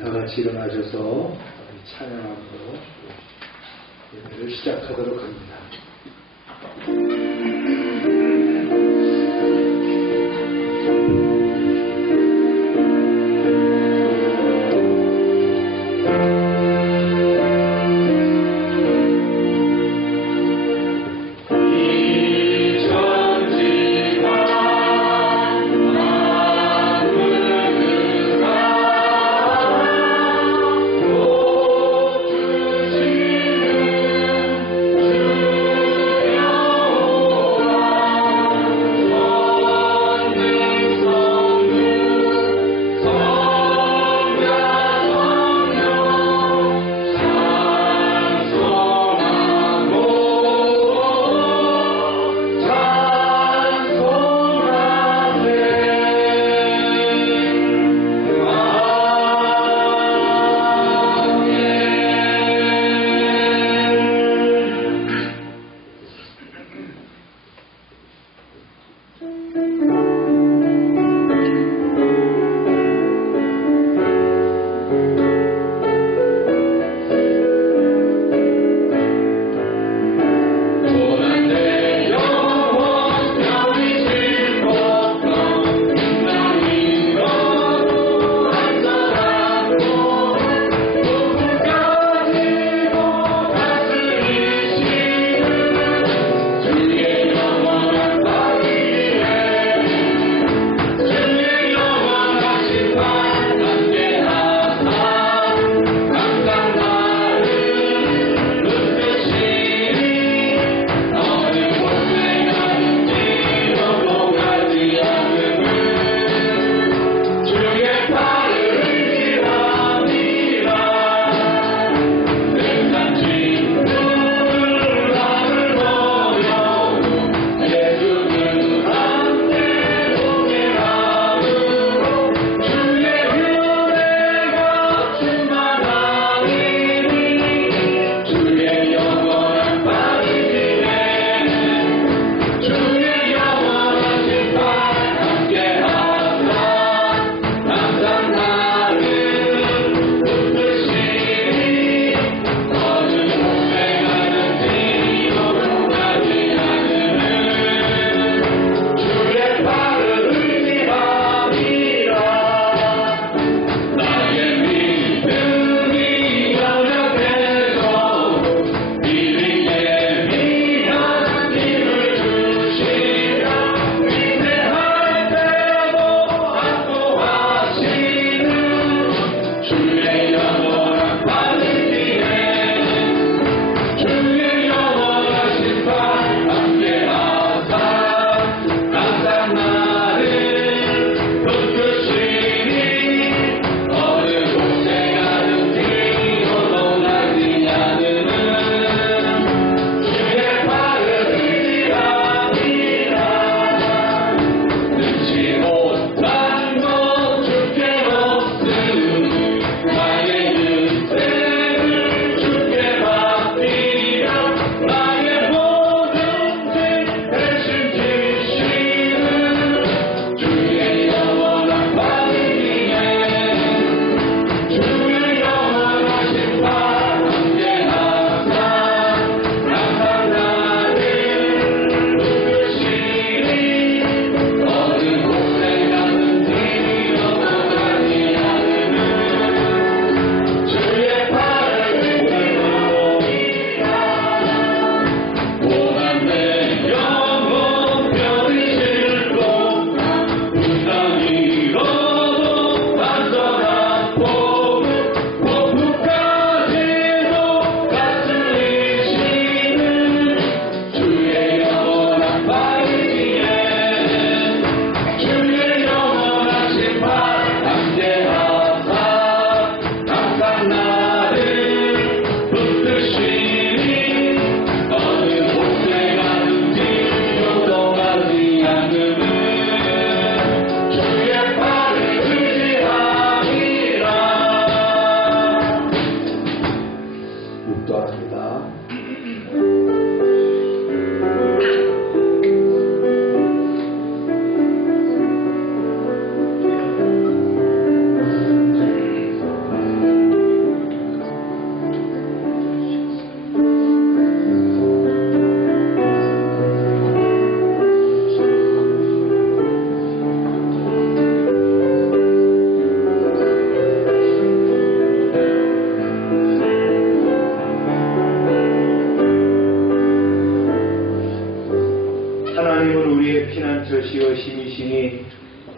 다 같이 일어나셔서 찬양하고 예배를 시작하도록 합니다. 주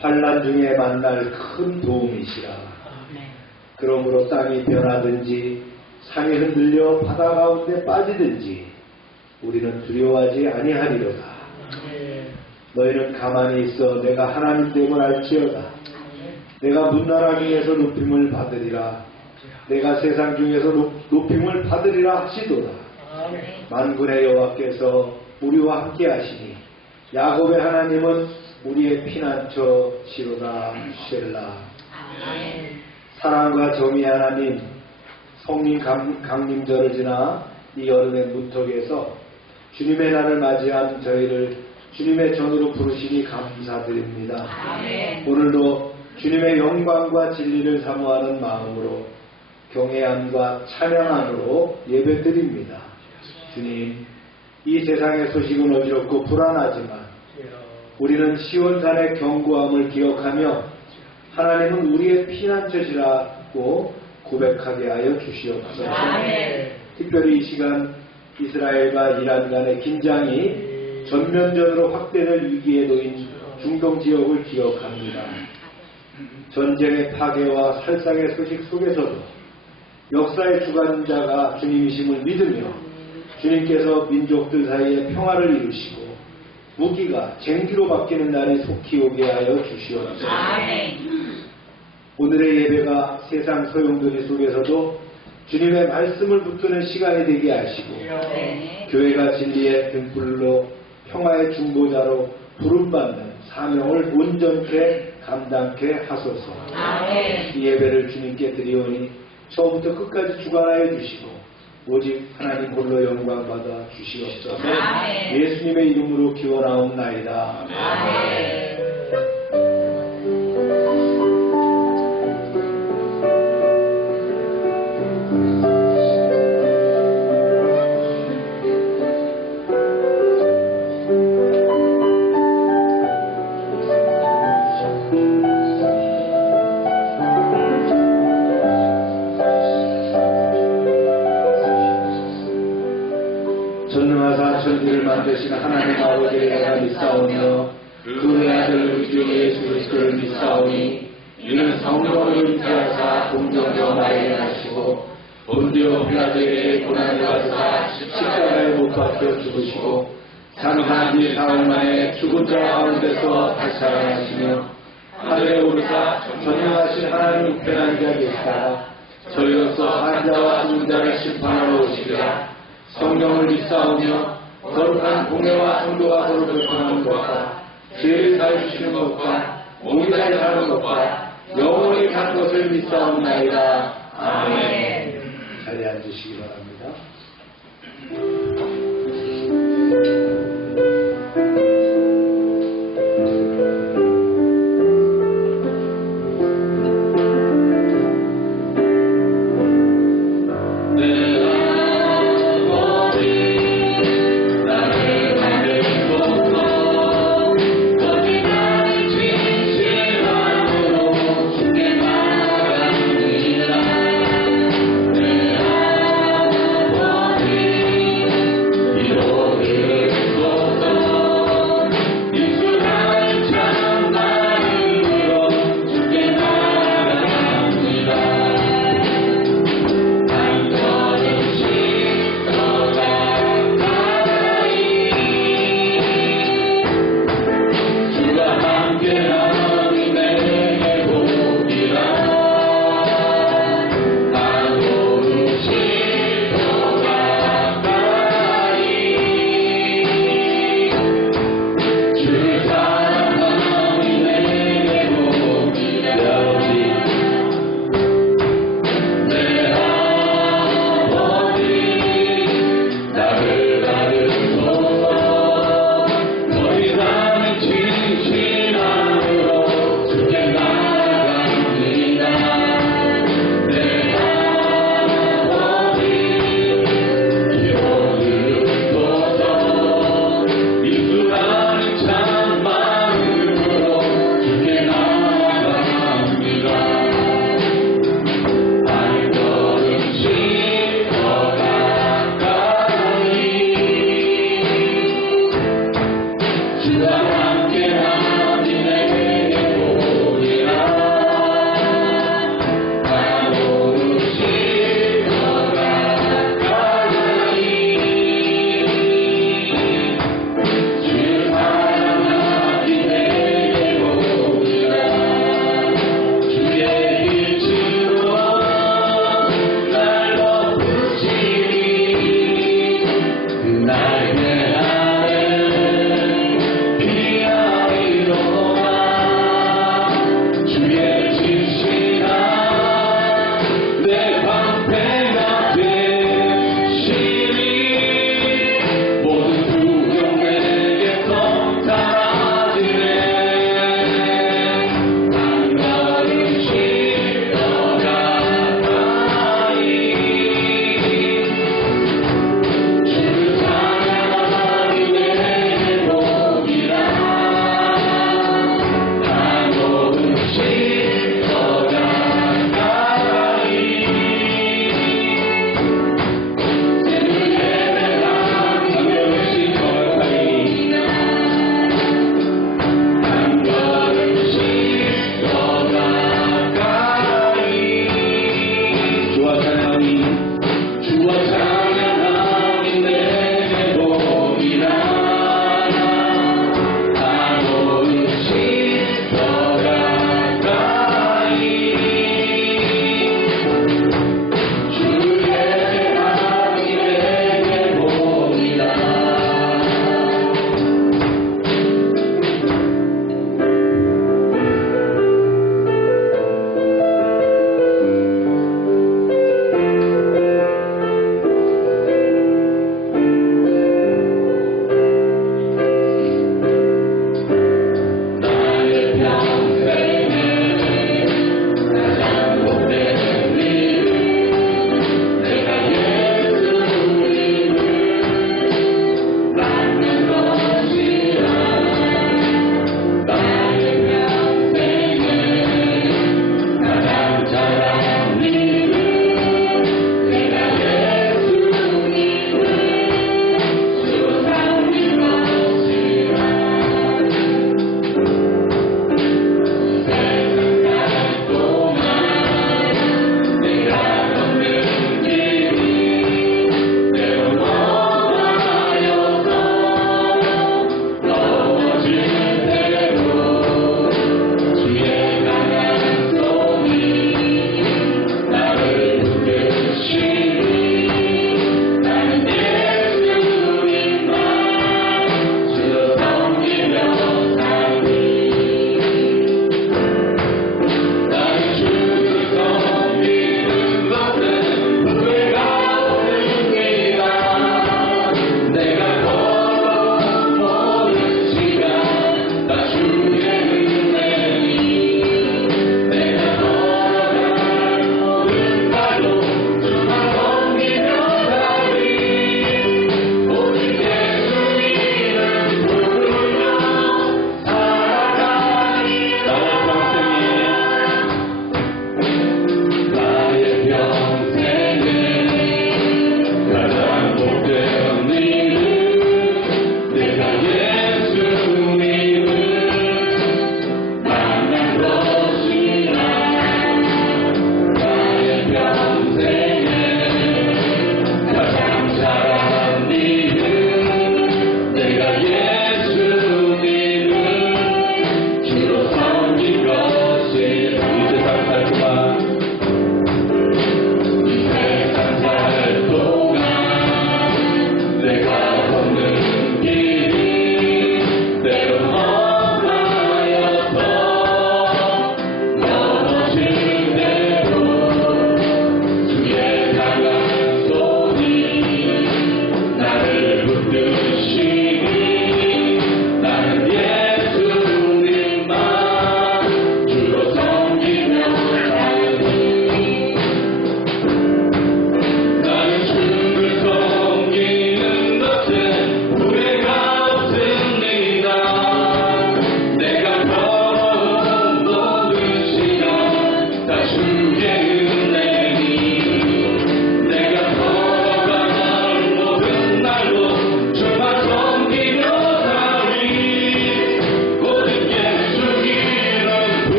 환난 중에 만날 큰 도움이시라. 그러므로 땅이 변하든지 산이 흔들려 바다 가운데 빠지든지 우리는 두려워하지 아니하리로다. 너희는 가만히 있어 내가 하나님 됨을 알지어다. 내가 문나라 중에서 높임을 받으리라. 내가 세상 중에서 높임을 받으리라 하시도다. 만군의 여호와께서 우리와 함께 하시니 야곱의 하나님은 우리의 피난처시로다. 셀라. 사랑과 정의 하나님, 성림 강림절을 지나 이 여름의 문턱에서 주님의 날을 맞이한 저희를 주님의 전으로 부르시니 감사드립니다. 오늘도 주님의 영광과 진리를 사모하는 마음으로 경외함과 찬양함으로 예배드립니다. 주님, 이 세상의 소식은 어지럽고 불안하지만 우리는 시온산의 견고함을 기억하며 하나님은 우리의 피난처시라고 고백하게 하여 주시옵소서. 특별히 이 시간 이스라엘과 이란 간의 긴장이 전면전으로 확대될 위기에 놓인 중동 지역을 기억합니다. 전쟁의 파괴와 살상의 소식 속에서도 역사의 주관자가 주님이심을 믿으며 주님께서 민족들 사이에 평화를 이루시고 무기가 쟁기로 바뀌는 날이 속히 오게 하여 주시옵소서. 오늘의 예배가 세상 소용돌이 속에서도 주님의 말씀을 붙드는 시간이 되게 하시고 교회가 진리의 등불로 평화의 중보자로 부름받는 사명을 온전케 감당케 하소서. 이 예배를 주님께 드리오니 처음부터 끝까지 주관하여 주시고 오직 하나님 홀로 영광 받아 주시옵소서. 예수님의 이름으로 기원하옵나이다. 전능하사 천지를 만드신 하나님 아버지를 내가 믿사오며 그의 아들 우리 주 예수 그리스도를 믿사오니 이는 성령을 잉태하사 공정과 나에게 하시고 본디오 빌라도에게 고난을 받으사 십자가에 못 박혀 죽으시고 장사한 뒤 사흘 만에 죽은 자 가운데서 다시 살아나시며 하늘에 오르사 전능하신 하나님 우편한 자 계시다가 저희로서 환자와 죽은 자를 심판하러 오시리라. 성령을 믿사오며 거룩한 공회와 성도가 서로 교통하는 것과 죄를 사해 주시는 것과 몸이 잘 사는 것과 영원히 사는 것을 믿사옵나이다. 아멘. 자리에 앉으시기 바랍니다. Oh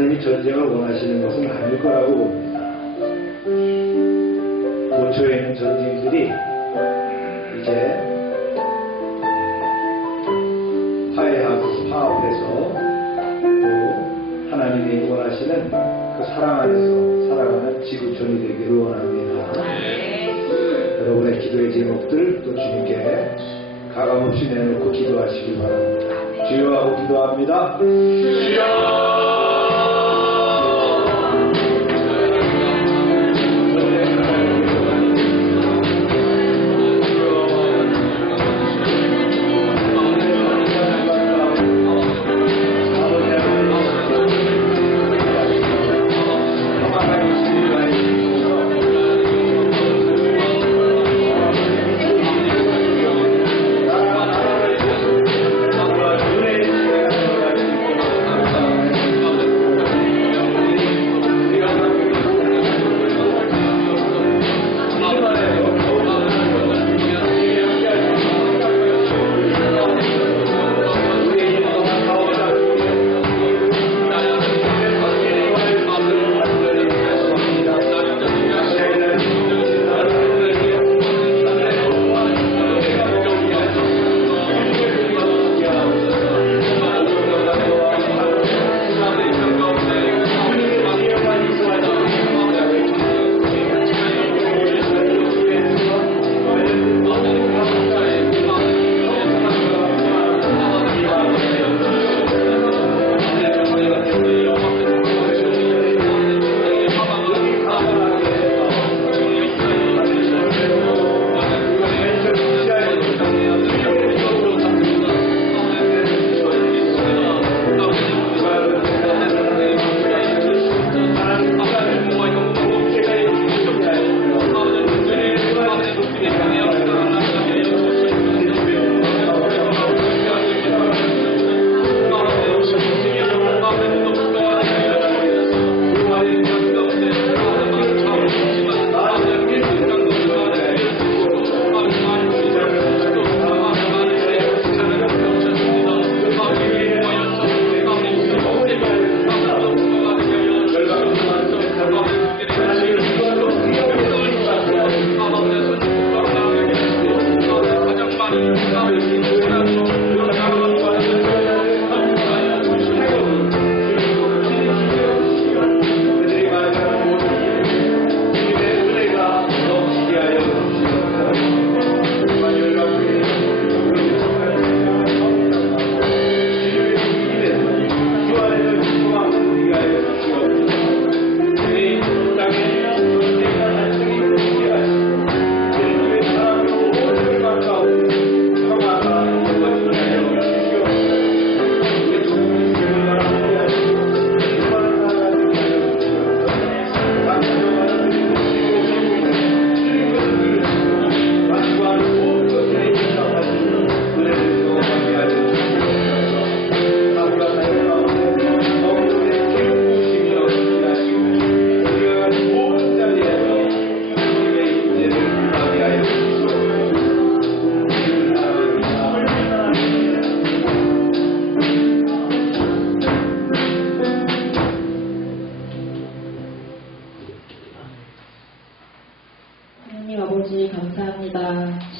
하나님이 전쟁을 원하시는 것은 아닐 거라고 봅니다. 본초에 있는 전쟁들이 이제 화해하고 화합해서 또 하나님이 원하시는 그 사랑 안에서 살아가는 지구촌이 되기를 원합니다. 여러분의 기도의 제목들 또 주님께 가감없이 내놓고 기도하시기 바랍니다. 주여 하고 기도합니다. 주여.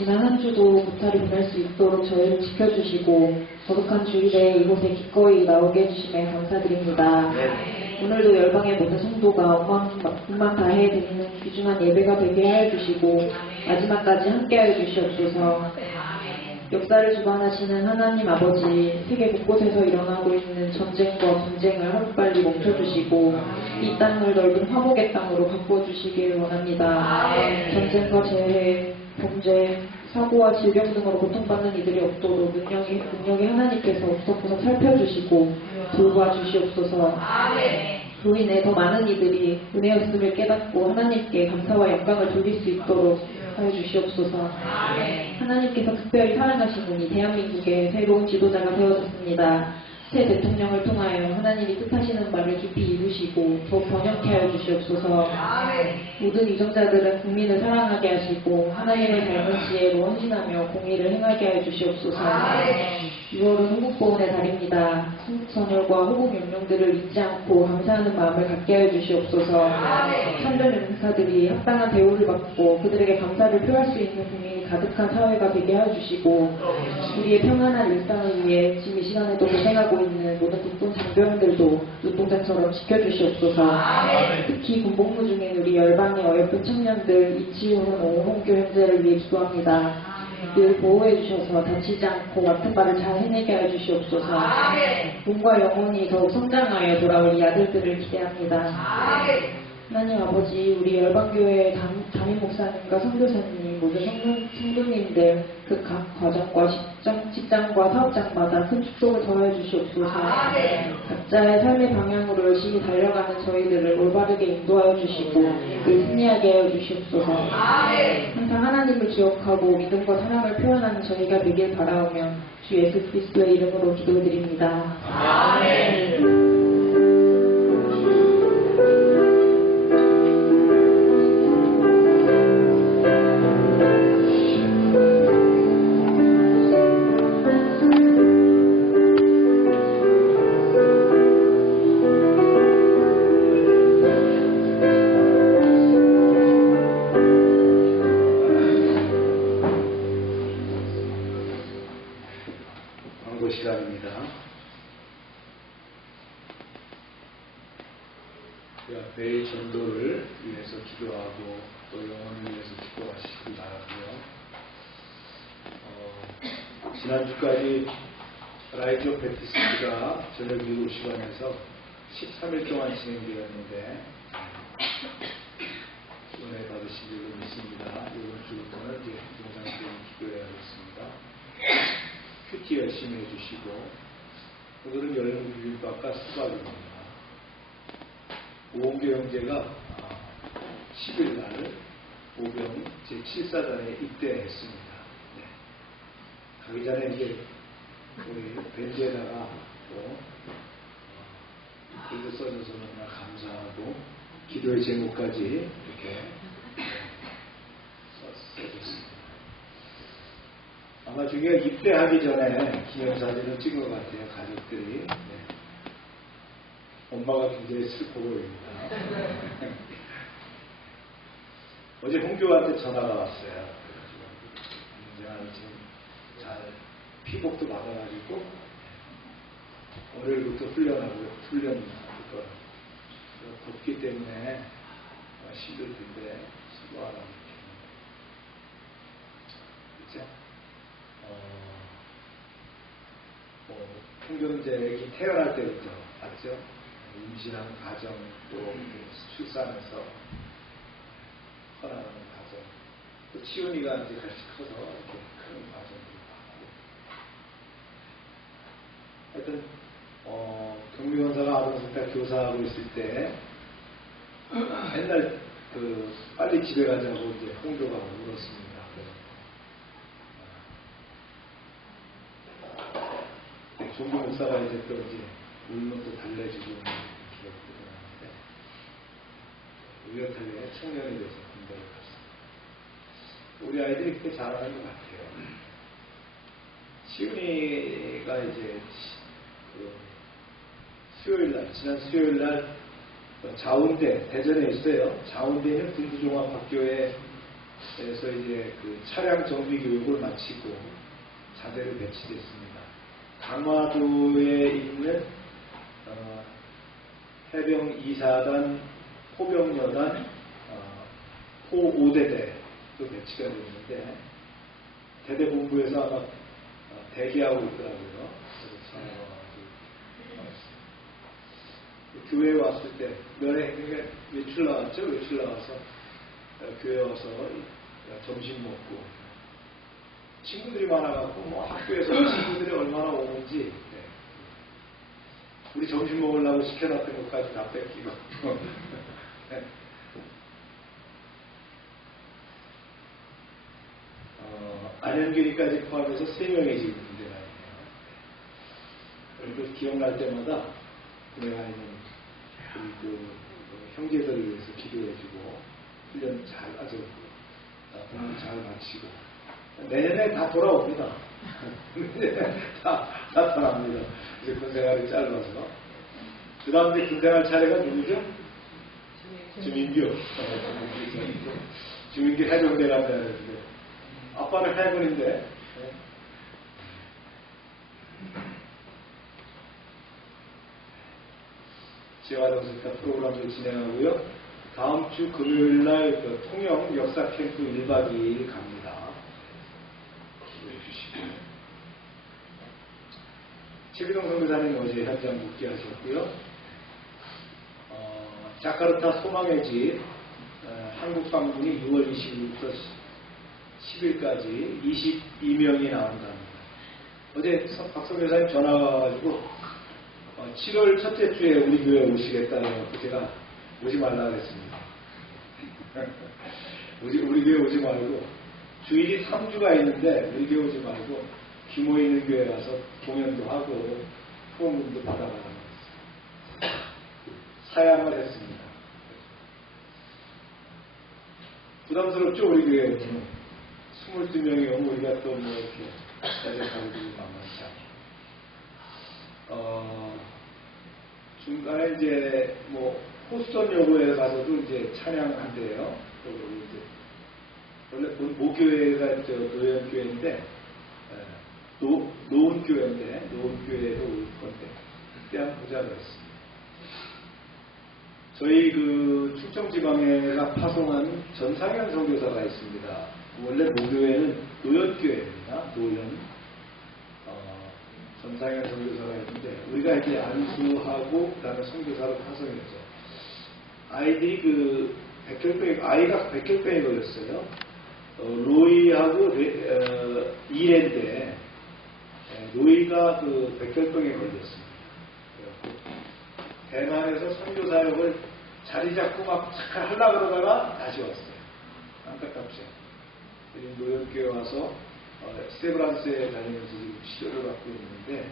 지난 한 주도 무탈히 보낼 수 있도록 저희를 지켜주시고 거룩한 주일에 이곳에 기꺼이 나오게 해주심에 감사드립니다. 오늘도 열방의 모든 성도가 온만 다해 드리는 귀중한 예배가 되게 하여 주시고 마지막까지 함께하여 주시옵소서. 역사를 주관하시는 하나님 아버지, 세계 곳곳에서 일어나고 있는 전쟁과 분쟁을 하루빨리 멈춰주시고 이 땅을 넓은 화목의 땅으로 바꿔주시길 원합니다. 전쟁과 재해, 범죄, 사고와 질병 등으로 고통받는 이들이 없도록 능력이 하나님께서 없어서 살펴주시고 돌봐주시옵소서. 그로 인해 더 많은 이들이 은혜였음을 깨닫고 하나님께 감사와 영광을 돌릴 수 있도록 하여 주시옵소서. 하나님께서 특별히 사랑하신 분이 대한민국의 새로운 지도자가 되어졌습니다. 새 대통령을 통하여 하나님이 뜻하시는 바를 깊이 이루시고 더욱 번영케 하여 주시옵소서. 모든 위정자들은 국민을 사랑하게 하시고 하나님의 닮은 지혜로 헌신하며 공의를 행하게 하여 주시옵소서. 6월은 호국보훈의 달입니다. 선열과 호국 명령들을 잊지 않고 감사하는 마음을 갖게 하여 주시옵소서. 참전 용사들이 합당한 대우를 받고 그들에게 감사를 표할 수 있는 국민이 가득한 사회가 되게 하여 주시고 우리의 평안한 일상을 위해 지금 이 시간에도 고생하고 있는 모든 국군 장병들도 눈동자처럼 지켜주시옵소서. 특히 군복무 중인 우리 열방의 어여쁜 청년들 이치훈 오홍교 형제를 위해 기도합니다. 늘 보호해 주셔서 다치지 않고 맡은 바를 잘 해내게 하여 주시옵소서. 몸과 영혼이 더욱 성장하여 돌아올 이 아들들을 기대합니다. 하나님 아버지, 우리 열방교회 담임 목사님과 선교사님, 모든 성도님들 그 각 과정과 직장과 사업장마다 큰 축복을 더해 주시옵소서. 각자의 삶의 방향으로 열심히 달려가는 저희들을 올바르게 인도하여 주시고 늘 승리하게 하여 주시옵소서. 항상 하나님을 기억하고 믿음과 사랑을 표현하는 저희가 되길 바라오며 주 예수 그리스도의 이름으로 기도드립니다. 아멘. 시간입니다. 매일 전도를 위해서 기도하고 또 영혼을 위해서 기도하시기 바라고요. 지난주까지 라이트 오브 배티스트가 저녁 미국 시간에서 13일 동안 진행되었는데 은혜 받으신 줄로 믿습니다. 이번 주부터는 이제 동상적인 기도해야 하겠습니다. 큐티 열심히 해주시고 오늘은 열무 비빔밥과 수박입니다. 오홍교 형제가 10일 날 오병 제7사단에 입대했습니다. 네. 가기 전에 이제 우리 벤지에다가 또 글도 써줘서 너무나 감사하고 기도의 제목까지 이렇게 써줬습니다. 아마 저희가 입대하기 전에 기념사진을 찍은 것 같아요. 가족들이. 네. 엄마가 굉장히 슬퍼 보입니다. 어제 홍교한테 전화가 왔어요. 그래가지고 지금 잘 피복도 받아가지고 오늘부터 훈련할 거예요. 덥기 때문에 힘들 텐데 수고하라고 그렇죠? 홍교는 이제 애기 태어날 때부터 봤죠? 임신한 가정 또 출산해서 커나가는 과정 또 치훈이가 이제 같이 커서 이렇게 크는 과정도 봤고 하여튼 경미원사가 아동센터 교사하고 있을 때 맨날 빨리 집에 가자고 이제 홍교가 울었습니다. 종교 목사가 이제 또 이제 울면 또 달래주고 기억도 나는데 의젓하게 청년이 돼서 군대를 갔습니다. 우리 아이들이 그렇게 잘하는 것 같아요. 시훈이가 이제 지난 수요일날 자운대 대전에 있어요. 자운대는 군부종합학교에서 이제 그 차량 정비 교육을 마치고 자대로 배치됐습니다. 강화도에 있는 해병 2사단, 포병여단, 포 5대대도 배치가 되는데 대대본부에서 아마 대기하고 있더라고요. 교회에 왔을 때 그러니까 외출 나왔죠. 외출 나와서 교회에 와서 점심 먹고 친구들이 많아갖고 뭐 학교에서 친구들이 얼마나 오는지 우리 점심 먹으려고 시켜놨던 것까지 다 뺏기고 안현균이까지 포함해서 3명이 지금 군대가 있네요. 그래서 기억날 때마다 군에 가 있는 우리 형제들을 위해서 기도해주고 훈련 아주 훈련 잘 마치고 내년에 다 돌아옵니다. 다 돌아옵니다. 이제 군생활이 짧아서. 그 다음 이제 군생활 차례가 누구죠? 주민규. 주민규 해병대 간다 그랬는데 아빠는 해군인데 재활동센터 프로그램도 진행하고요. 다음 주 금요일날 통영 역사 캠프 1박 2일 갑니다. 최기동 선교사님 어제 현장 복귀하셨고요. 자카르타 소망의 집 한국 방문이 6월 20일부터 10일까지 22명이 나온답니다. 어제 박선교사님 전화 와가지고 7월 첫째 주에 우리 교회 오시겠다고 제가 오지 말라 그랬습니다. 우리 교회 오지 말고 주일이 3주가 있는데 우리 교회 오지 말고 규모 있는 교회 가서 공연도 하고 후원금도 받아가는 거였어요. 사양을 했습니다. 부담스럽죠? 우리 교회 오면 22명이 오면 우리가 또 뭐 이렇게 대접하고 만만치 않고 중간에 이제 뭐 호스턴 여고에 가서도 이제 찬양한대요. 원래 모교회가 노연교회인데 노은교회인데 노은교회로 올 건데 그때 한번 보자고 했습니다. 저희 충청지방에가 파송한 전상현 선교사가 있습니다. 원래 모교회는 노연교회입니다. 노연. 전상현 선교사가 있는데 우리가 이제 안수하고 그다음에 선교사로 파송했죠. 아이들이 아이가 백혈병에 걸렸어요. 로이하고 이랜데 로이가 백혈병에 걸렸습니다. 대만에서 선교사역을 자리 잡고 막 착 하려고 그러다가 다시 왔어요. 안타깝죠. 노연교회 와서 세브란스에 다니면서 지금 치료를 받고 있는데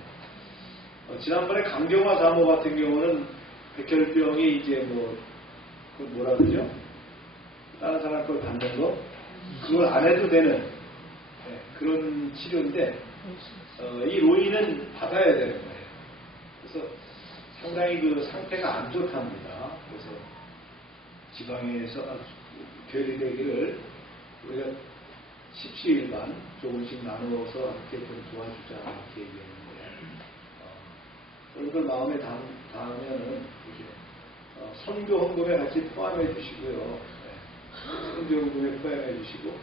지난번에 강경화 사모 같은 경우는 백혈병이 이제 뭐라 그러죠? 다른 사람 걸 받는 거 그걸 안 해도 되는 그런 치료인데 이 로이는 받아야 되는 거예요. 그래서 상당히 상태가 안 좋답니다. 그래서 지방에서 교리되기를 우리가 십시일반 조금씩 나누어서 이렇게 좀 도와주자 이렇게 얘기했는데 여러분들 마음에 닿으면은 선교 헌금에 같이 포함해 주시고요. 선교 헌금에 포함해 주시고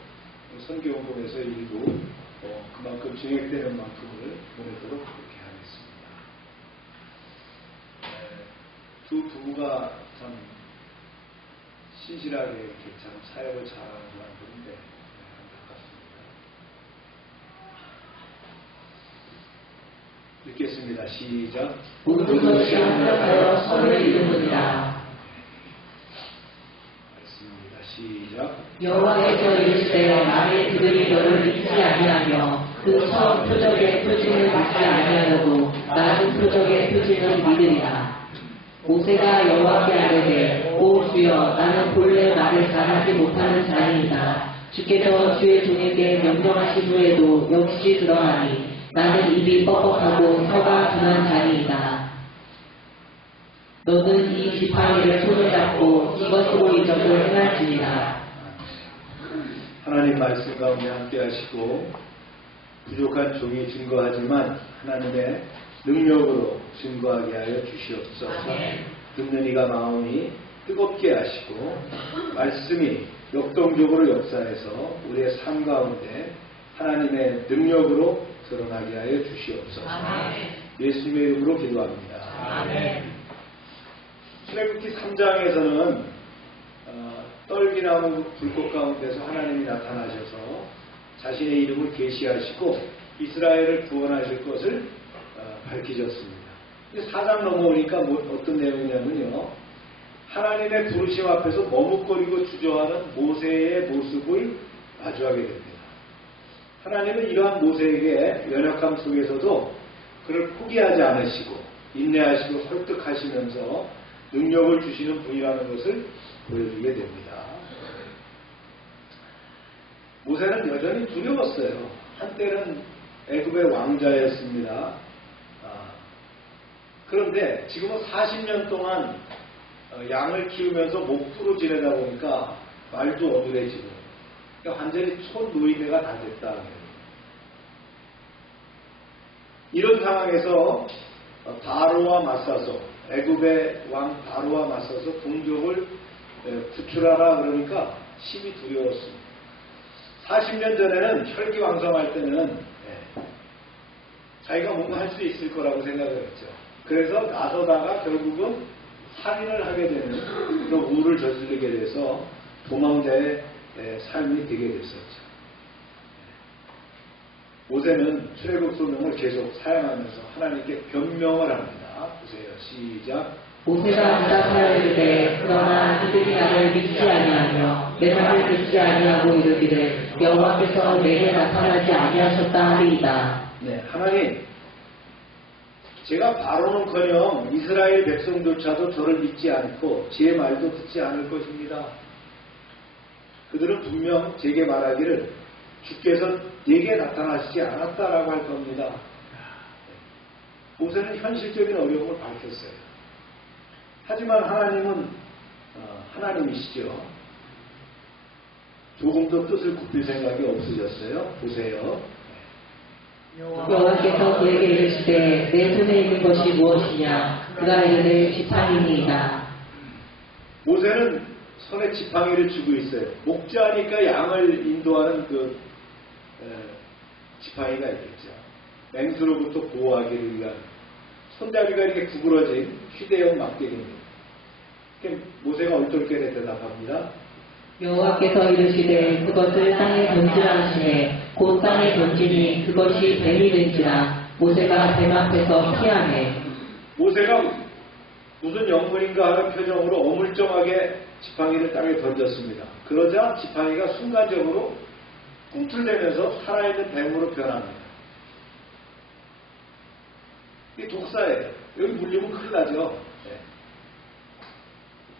선교 헌금에서 일부 그만큼 증액되는 만큼을 보내도록 그렇게 하겠습니다. 두 부부가 참 신실하게 이렇게 참 사역을 잘하는 사람들인데 안타깝습니다. 읽겠습니다. 시작. 모든 것이 합력하여 선을 이루느니라. 읽습니다. 시작. 여호와께서 이르시되 만일 그들이 너를 믿지 아니하며 그 처음 표적의 표징을 받지 아니하여도 나중 표적의 표징을 믿으리라. 모세가 여호와께 아뢰되 오 주여 나는 본래 말을 잘하지 못하는 자이다. 주께서 주의 종에게 명령하신 후에도 역시 그러하니 나는 입이 뻑뻑하고 혀가 둔한 자이다. 너는 이 지팡이를 손에 잡고 이것으로 이 적을 행할지니라. 하나님 말씀 가운데 함께 하시고 부족한 종이 증거하지만 하나님의 능력으로 증거하게 하여 주시옵소서. 듣는 이가 마음이 뜨겁게 하시고 말씀이 역동적으로 역사해서 우리의 삶 가운데 하나님의 능력으로 드러나게 하여 주시옵소서. 예수님의 이름으로 기도합니다. 출애굽기 3장에서는 떨기나무 불꽃 가운데서 하나님이 나타나셔서 자신의 이름을 계시하시고 이스라엘을 구원하실 것을 밝히셨습니다. 4장 넘어오니까 어떤 내용이냐면요. 하나님의 부르심 앞에서 머뭇거리고 주저하는 모세의 모습을 마주하게 됩니다. 하나님은 이러한 모세에게 연약함 속에서도 그를 포기하지 않으시고 인내하시고 설득하시면서 능력을 주시는 분이라는 것을 보여주게 됩니다. 모세는 여전히 두려웠어요. 한때는 애굽의 왕자였습니다. 그런데 지금은 40년 동안 양을 키우면서 목두로 지내다 보니까 말도 어눌해지고 그러니까 완전히 촌노인네가 다 됐다. 이런 상황에서 바로와 맞서서 애굽의 왕 바로와 맞서서 동족을 구출하라 그러니까 심히 두려웠습니다. 40년 전에는 혈기왕성할 때는 자기가 뭔가 할 수 있을 거라고 생각을 했죠. 그래서 나서다가 결국은 살인을 하게 되는 그런 우를 저지르게 돼서 도망자의 삶이 되게 됐었죠. 모세는 출애굽 소명을 계속 사용하면서 하나님께 변명을 합니다. 보세요. 시작. 모세가 대답하여 이르되 그러나 그들이 나를 믿지 아니하며 내 말을 듣지 아니하고 이르기를 여호와께서 내게 나타나지 아니하셨다 하리이다. 네, 하나님, 제가 바로는커녕 이스라엘 백성조차도 저를 믿지 않고 제 말도 듣지 않을 것입니다. 그들은 분명 제게 말하기를 주께서 내게 나타나시지 않았다라고 할 겁니다. 모세는 현실적인 어려움을 밝혔어요. 하지만 하나님은 하나님이시죠. 조금도 뜻을 굽힐 생각이 없으셨어요. 보세요. 여호와께서 그에게 이르시되 내 손에 있는 것이 무엇이냐 그가 이르되 지팡이니이다. 모세는 손에 지팡이를 쥐고 있어요. 목자니까 양을 인도하는 그 지팡이가 있겠죠. 맹수로부터 보호하기를 위한 손잡이가 이렇게 구부러진 휴대용 막대기입니다. 모세가 얼떨결에 대답합니다. 여호와께서 이르시되 그것을 땅에 던지라 하시매 곧 땅에 던지니 그것이 뱀이 된지라 모세가 뱀 앞에서 피하매. 모세가 무슨 영문인가 하는 표정으로 어물쩡하게 지팡이를 땅에 던졌습니다. 그러자 지팡이가 순간적으로 꿈틀대면서 살아있는 뱀으로 변합니다. 이게 독사예요. 여기 물리면 큰일 나죠.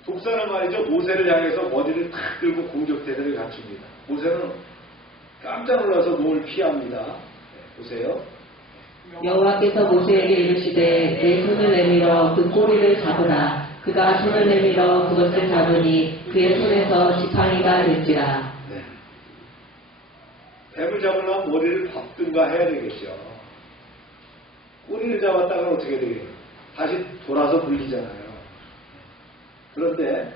독사는 말이죠. 모세를 향해서 머리를 탁 들고 공격태세를 갖춥니다. 모세는 깜짝 놀라서 몸을 피합니다. 보세요. 여호와께서 모세에게 이르시되 내 손을 내밀어 그 꼬리를 잡으라. 그가 손을 내밀어 그것을 잡으니 그의 손에서 지팡이가 된지라. 네. 뱀을 잡으려면 머리를 박든가 해야 되겠죠. 꼬리를 잡았다가 어떻게 되겠어요? 다시 돌아서 물리잖아요. 그런데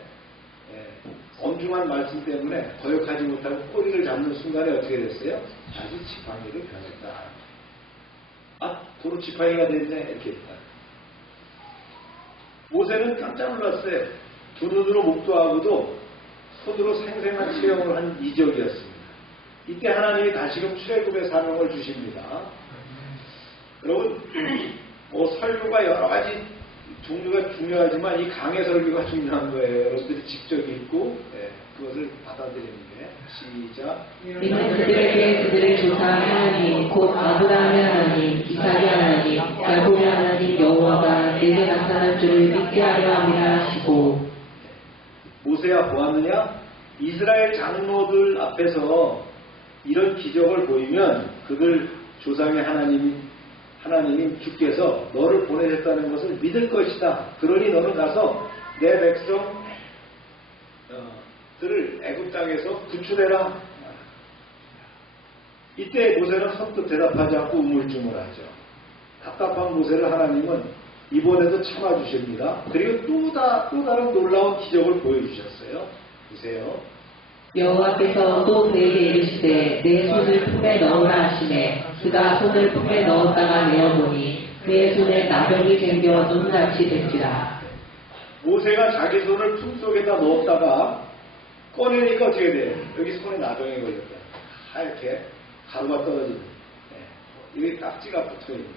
엄중한 말씀 때문에 거역하지 못하고 꼬리를 잡는 순간에 어떻게 됐어요? 다시 지팡이를 변했다. 아, 도로 지팡이가 됐네 이렇게 했다. 모세는 깜짝 놀랐어요. 두 눈으로 목도하고도 손으로 생생한 체험을 한 이적이었습니다. 이때 하나님이 다시금 출애굽의 사명을 주십니다. 여러분, 설교가 여러 가지 종류가 중요하지만 이 강의 설교가 중요한 거예요. 여러분들이 직접 읽고 그것을 받아들이는 게. 시작. 이는 그들에게 그들의 조사 하나님 곧 아브라함의 하나님 이삭의 하나님 야곱의 하나님 여호와가 내게 나타날 줄을 믿게 하려 함이라 하시고. 모세야 보았느냐? 이스라엘 장로들 앞에서 이런 기적을 보이면 그들 조상의 하나님인 주께서 너를 보내셨다는 것을 믿을 것이다. 그러니 너는 가서 내 백성들을 애굽 땅에서 구출해라. 이때 모세는 선뜻 대답하지 않고 우물쭈물하죠. 답답한 모세를 하나님은 이번에도 참아주십니다. 그리고 또 다른 놀라운 기적을 보여주셨어요. 보세요. 여호와께서 또 그에게 이르시되 내 손을 품에 넣으라 하시매 그가 손을 품에 넣었다가 내어보니 그의 손에 나병이 생겨 눈같이 된지라. 모세가 자기 손을 품속에다 넣었다가 꺼내니까 어떻게 돼요? 여기 손에 나병이 걸렸다. 하얗게 가루가 떨어지는. 여기 딱지가 붙어있는.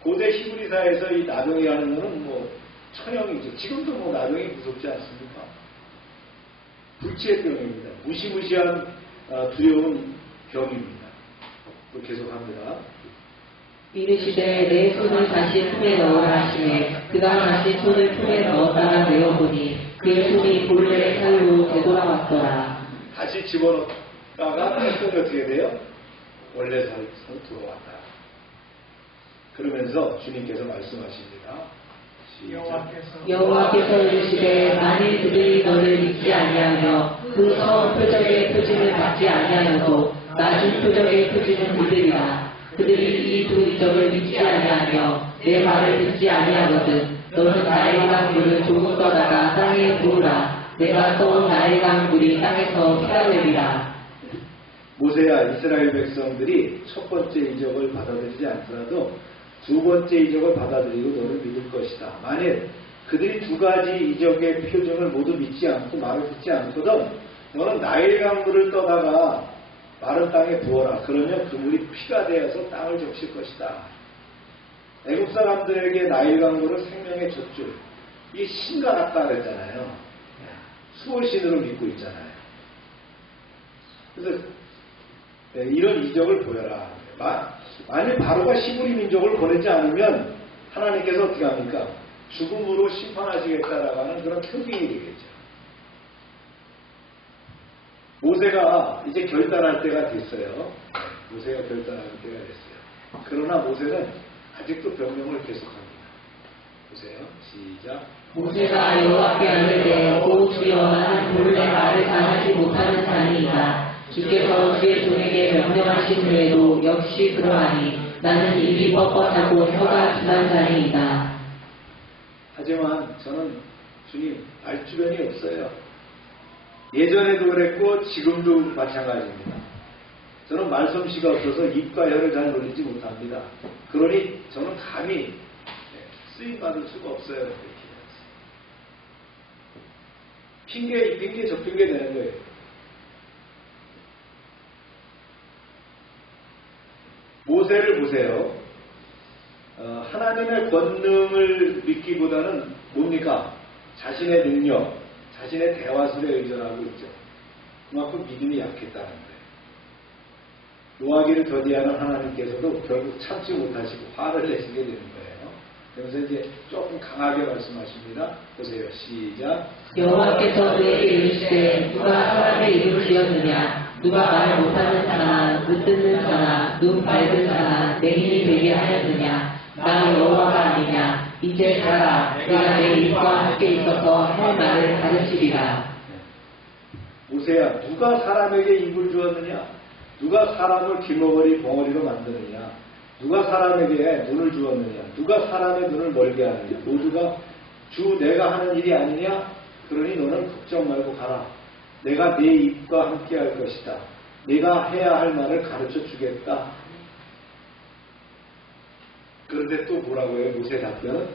고대 히브리사에서 이 나병이라는 것은 천형이죠. 지금도 나병이 무섭지 않습니까? 불치의 병입니다. 무시무시한 두려운 병입니다. 계속합니다. 이르시되 내 손을 다시 품에 넣으라 하시매 그가 다시 손을 품에 넣었다가 내어보니 그의 손이 본래 살로 되돌아왔더라. 다시 집어넣다가 손이 어떻게 돼요? 원래 살로 들어왔다. 그러면서 주님께서 말씀하십니다. 여호와께서 이르시되 만일 그들이 너를 믿지 아니하며 그 처음 표적의 표징을 받지 아니하여도 나중 표적의 표징을 믿으리라. 그들이 이 두 이적을 믿지 아니하며 내 말을 듣지 아니하거든 너는 나의 강물을 조금 떠다가 땅에 부으라. 내가 떠온 나의 강물이 땅에서 피가 되리라. 모세야, 이스라엘 백성들이 첫 번째 이적을 받아들이지 않더라도 두 번째 이적을 받아들이고 너를 믿을 것이다. 만일 그들이 두 가지 이적의 표정을 모두 믿지 않고 말을 듣지 않거든 너는 나일 강물을 떠다가 마른 땅에 부어라. 그러면 그 물이 피가 되어서 땅을 적실 것이다. 애국 사람들에게 나일 강물은 생명의 젖줄, 이 신과 같다 그랬잖아요. 수월신으로 믿고 있잖아요. 그래서 이런 이적을 보여라. 만일 바로가 시부리 민족을 보내지 않으면 하나님께서 어떻게 합니까? 죽음으로 심판하시겠다라고 하는 그런 표징이 되겠죠. 모세가 이제 결단할 때가 됐어요. 모세가 결단할 때가 됐어요. 그러나 모세는 아직도 변명을 계속합니다. 보세요. 시작. 모세가 여호와께 아뢰되 오 주여 나는 본래 말을 잘하지 못하는 자니이다. 주께서 주의 종에게 명령하신 후에도 역시 그러하니 나는 입이 뻣뻣하고 혀가 둔한 자니이다. 하지만 저는 주님 알주변이 없어요. 예전에도 그랬고 지금도 마찬가지입니다. 저는 말솜씨가 없어서 입과 혀를 잘 놀리지 못합니다. 그러니 저는 감히 쓰임받을 수가 없어요. 핑계 이 핑계 저 핑계 되는 거예요. 모세를 보세요. 하나님의 권능을 믿기보다는 뭡니까? 자신의 능력, 자신의 대화술에 의존하고 있죠. 그만큼 믿음이 약했다는 거예요. 노하기를 더디하는 하나님께서도 결국 참지 못하시고 화를 내시게 되는 거예요. 그래서 이제 조금 강하게 말씀하십니다. 보세요. 시작. 여호와께서 그에게 이르시되 누가 사람의 입을 지었느냐 누가 말 못하는 자나 못 듣는 자나 눈 밝은 자나 맹인이 되게 하였느냐 나 여호와가 아니냐 이제 가라 내가 내 입과 함께 있어서 할 말을 가르치리라. 모세야 누가 사람에게 입을 주었느냐 누가 사람을 기머거리 벙어리로 만드느냐 누가 사람에게 눈을 주었느냐 누가 사람의 눈을 멀게 하느냐 모두가 주 내가 하는 일이 아니냐 그러니 너는 걱정 말고 가라. 내가 내 입과 함께 할 것이다. 내가 해야 할 말을 가르쳐 주겠다. 그런데 또 뭐라고 해요? 모세 답변은?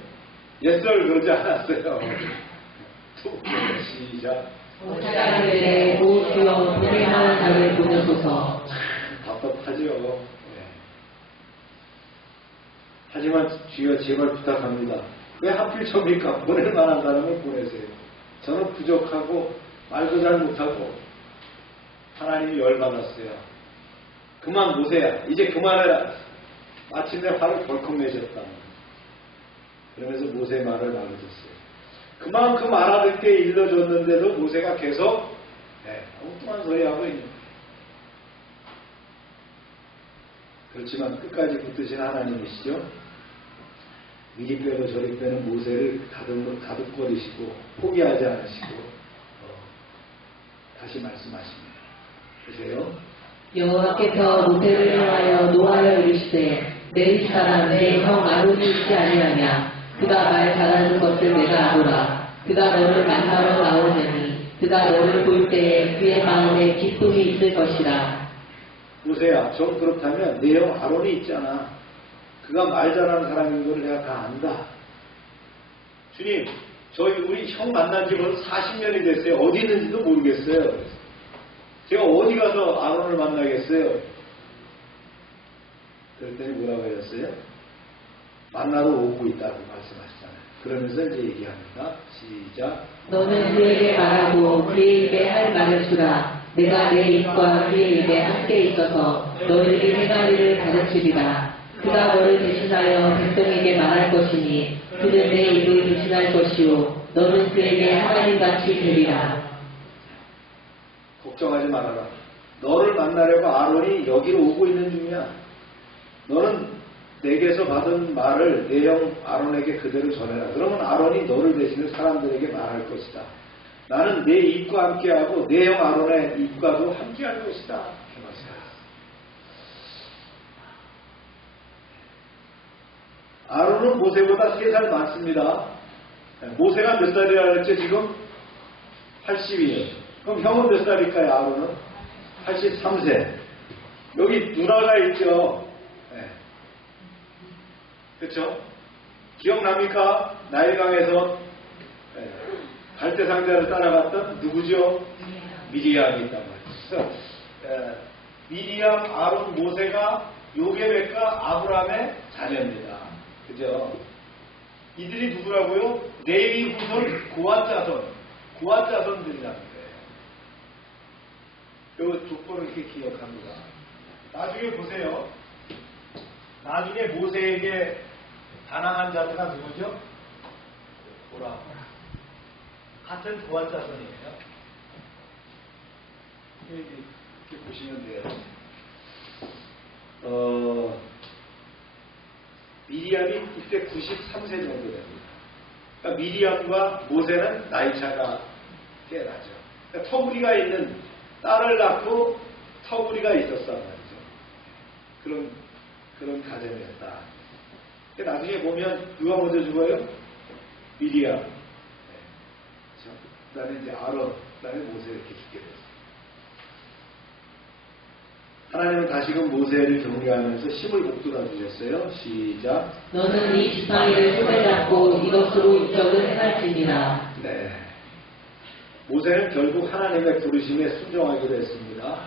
옛설 그러지 않았어요. 또 시작. 모세가 이르되 오 주여 불행한 자를 보내소서. 답답하지요. 네. 하지만 주여 제발 부탁합니다. 왜 하필 저입니까? 보낼 만한 사람을 보내세요. 저는 부족하고 말도 잘 못하고 하나님이 열받았어요. 그만 모세야. 이제 그만해라. 마침내 화를 벌컥 내셨다. 그러면서 모세의 말을 막아줬어요. 그만큼 알아듣게 일러줬는데도 모세가 계속 엉뚱한 소리 하고 있는 거예요. 그렇지만 끝까지 붙드신 하나님이시죠. 이리 빼고 저리 빼는 모세를 다듬거리시고 포기하지 않으시고 다시 말씀하십니다. 보세요. 여호와께서 모세를 향하여 노하여 이르시되 내 사람 내 형 아론이 있지 아니하냐 그가 말 잘하는 것을 내가 알노라. 그가 너를 만나러 나오느니 그가 너를 볼 때에 그의 마음에 기쁨이 있을 것이라. 모세야 좀 그렇다면 내 형 아론이 있잖아. 그가 말 잘하는 사람인 걸 내가 다 안다. 주님 우리 형 만난 지 벌써 40년이 됐어요. 어디 있는지도 모르겠어요. 제가 어디 가서 아론을 만나겠어요? 그랬더니 뭐라고 하셨어요? 만나러 오고 있다고 말씀하시잖아요. 그러면서 이제 얘기합니다. 시작. 너는 그에게 말하고 그의 입에 할 말을 주라. 내가 내 입과 그의 입에 함께 있어서 너희들이 행하리를 가르치리라. 그가 너를 대신하여 백성에게 말할 것이니 그는 내 입을 대신할 것이요 너는 그에게 하나님같이 되리라. 걱정하지 말아라. 너를 만나려고 아론이 여기로 오고 있는 중이야. 너는 내게서 받은 말을 내 형 아론에게 그대로 전해라. 그러면 아론이 너를 대신해 사람들에게 말할 것이다. 나는 내 입과 함께하고 내 형 아론의 입과도 함께할 것이다. 이렇게 말씀하셨어요. 아론은 모세보다 3살 많습니다. 모세가 몇 살이라 그랬죠 지금? 82년. 그럼 형은 몇 살일까요? 아론은? 83세. 여기 누나가 있죠? 네. 그렇죠? 기억납니까? 나일강에서 갈대상자를 따라갔던 누구죠? 미리암이 있단 말이죠. 그래서 미리암, 아론, 모세가 요게벳과 아브라함의 자녀입니다. 그죠? 이들이 누구라고요? 레위 후손 고앗 자손들이라는 거예요. 요 족보를 이렇게 기억합니다. 나중에 보세요. 나중에 모세에게 반항한 자들가 누구죠? 고라. 같은 고앗 자손이에요. 이렇게 보시면 돼요. 미리암이 그때 93세 정도 됩니다. 그러니까 미리암과 모세는 나이차가 꽤 나죠. 그러니까 터구리가 있는 딸을 낳고 터구리가 있었단 말이죠. 그런 가정이었다. 나중에 보면 누가 먼저 죽어요? 미리암. 그 다음에 이제 아론, 그 다음에 모세 이렇게 죽게 됐어요. 하나님은 다시금 모세를 격려하면서 힘을 북돋아 주셨어요. 시작. 너는 이 지팡이를 손에 잡고 이것으로 이적을 행할지니라. 네. 모세는 결국 하나님의 부르심에 순종하기로 했습니다.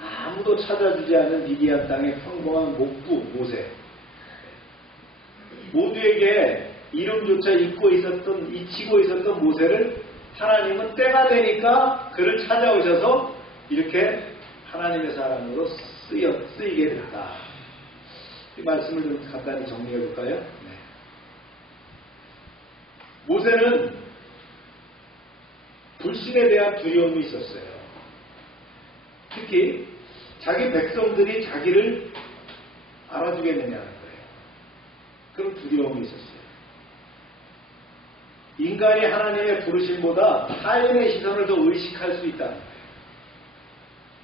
아무도 찾아주지 않은 미디안 땅의 평범한 목부 모세. 모두에게 이름조차 잊고 있었던 모세를 하나님은 때가 되니까 그를 찾아오셔서 이렇게 하나님의 사람으로 쓰이게 됐다. 이 말씀을 좀 간단히 정리해 볼까요? 네. 모세는 불신에 대한 두려움이 있었어요. 특히 자기 백성들이 자기를 알아주겠느냐는 거예요. 그런 두려움이 있었어요. 인간이 하나님의 부르심보다 타인의 시선을 더 의식할 수 있다는 거예요.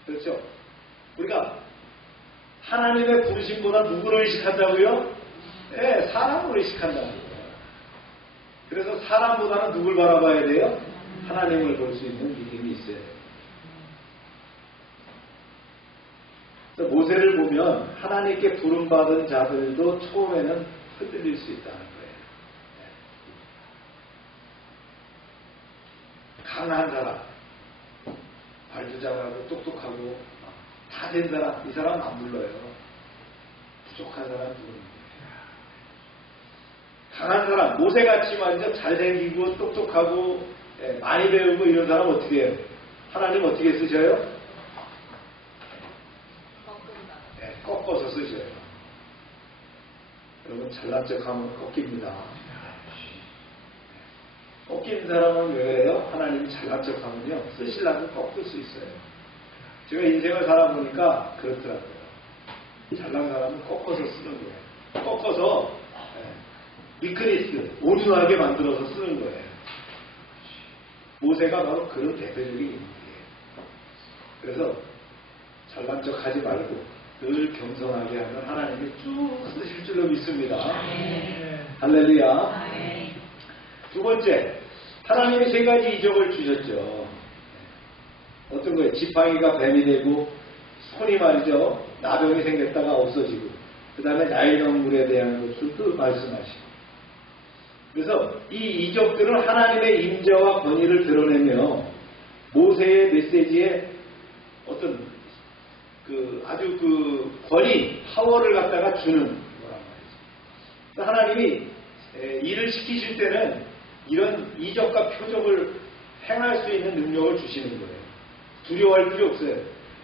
그렇죠? 우리가 하나님의 부르심보다 누구를 의식한다고요? 네, 사람을 의식한다는 거예요. 그래서 사람보다는 누굴 바라봐야 돼요? 하나님을 볼 수 있는 믿음이 있어요. 그래서 모세를 보면 하나님께 부름받은 자들도 처음에는 흔들릴 수 있다는 거예요. 강한 사람, 발주자하고 똑똑하고 다 된 사람, 이 사람 안 불러요. 부족한 사람 부릅니다. 강한 사람, 모세같이 말이죠. 잘생기고 똑똑하고 많이 배우고 이런 사람 어떻게 해요? 하나님 어떻게 쓰셔요? 꺾어서 쓰셔요. 여러분 잘난 척하면 꺾입니다. 꺾인 사람은 왜 해요? 하나님이 잘난 척하면요 쓰시려면 꺾을 수 있어요. 제가 인생을 살아보니까 그렇더라고요. 잘난 사람은 꺾어서 쓰는 거예요. 꺾어서 위크니스, 온유하게 만들어서 쓰는 거예요. 모세가 바로 그런 대표적인 인물이에요. 그래서 잘난 척 하지 말고 늘 겸손하게 하면 하나님이 쭉 쓰실 줄로 믿습니다. 할렐루야. 두 번째, 하나님이 3가지 이적을 주셨죠. 어떤 거예요? 지팡이가 뱀이 되고 손이 말이죠. 나병이 생겼다가 없어지고 그 다음에 나일강 물에 대한 것들도 말씀하시고 그래서 이 이적들은 하나님의 임재와 권위를 드러내며 모세의 메시지에 어떤 아주 권위, 파워를 갖다가 주는 거란 말이죠. 하나님이 일을 시키실 때는 이런 이적과 표적을 행할 수 있는 능력을 주시는 거예요. 두려워할 필요 없어요.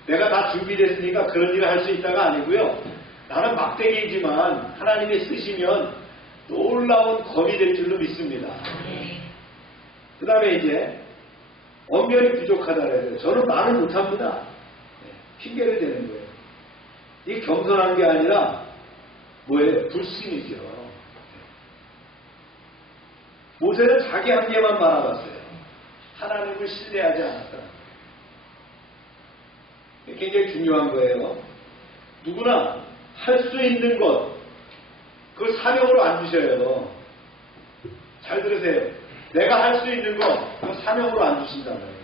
내가 다 준비됐으니까 그런 일을 할 수 있다가 아니고요. 나는 막대기이지만 하나님이 쓰시면 놀라운 검이 될 줄로 믿습니다. 그 다음에 이제 엄연히 부족하다 그래요. 저는 말을 못합니다. 핑계를 대는 거예요. 이게 겸손한 게 아니라 뭐예요? 불신이죠. 모세는 자기 한계만 바라봤어요. 하나님을 신뢰하지 않았다는 거예요. 굉장히 중요한 거예요. 누구나 할 수 있는 것, 그걸 사명으로 안 주셔요. 잘 들으세요. 내가 할 수 있는 거, 그걸 사명으로 안 주신다는 거예요.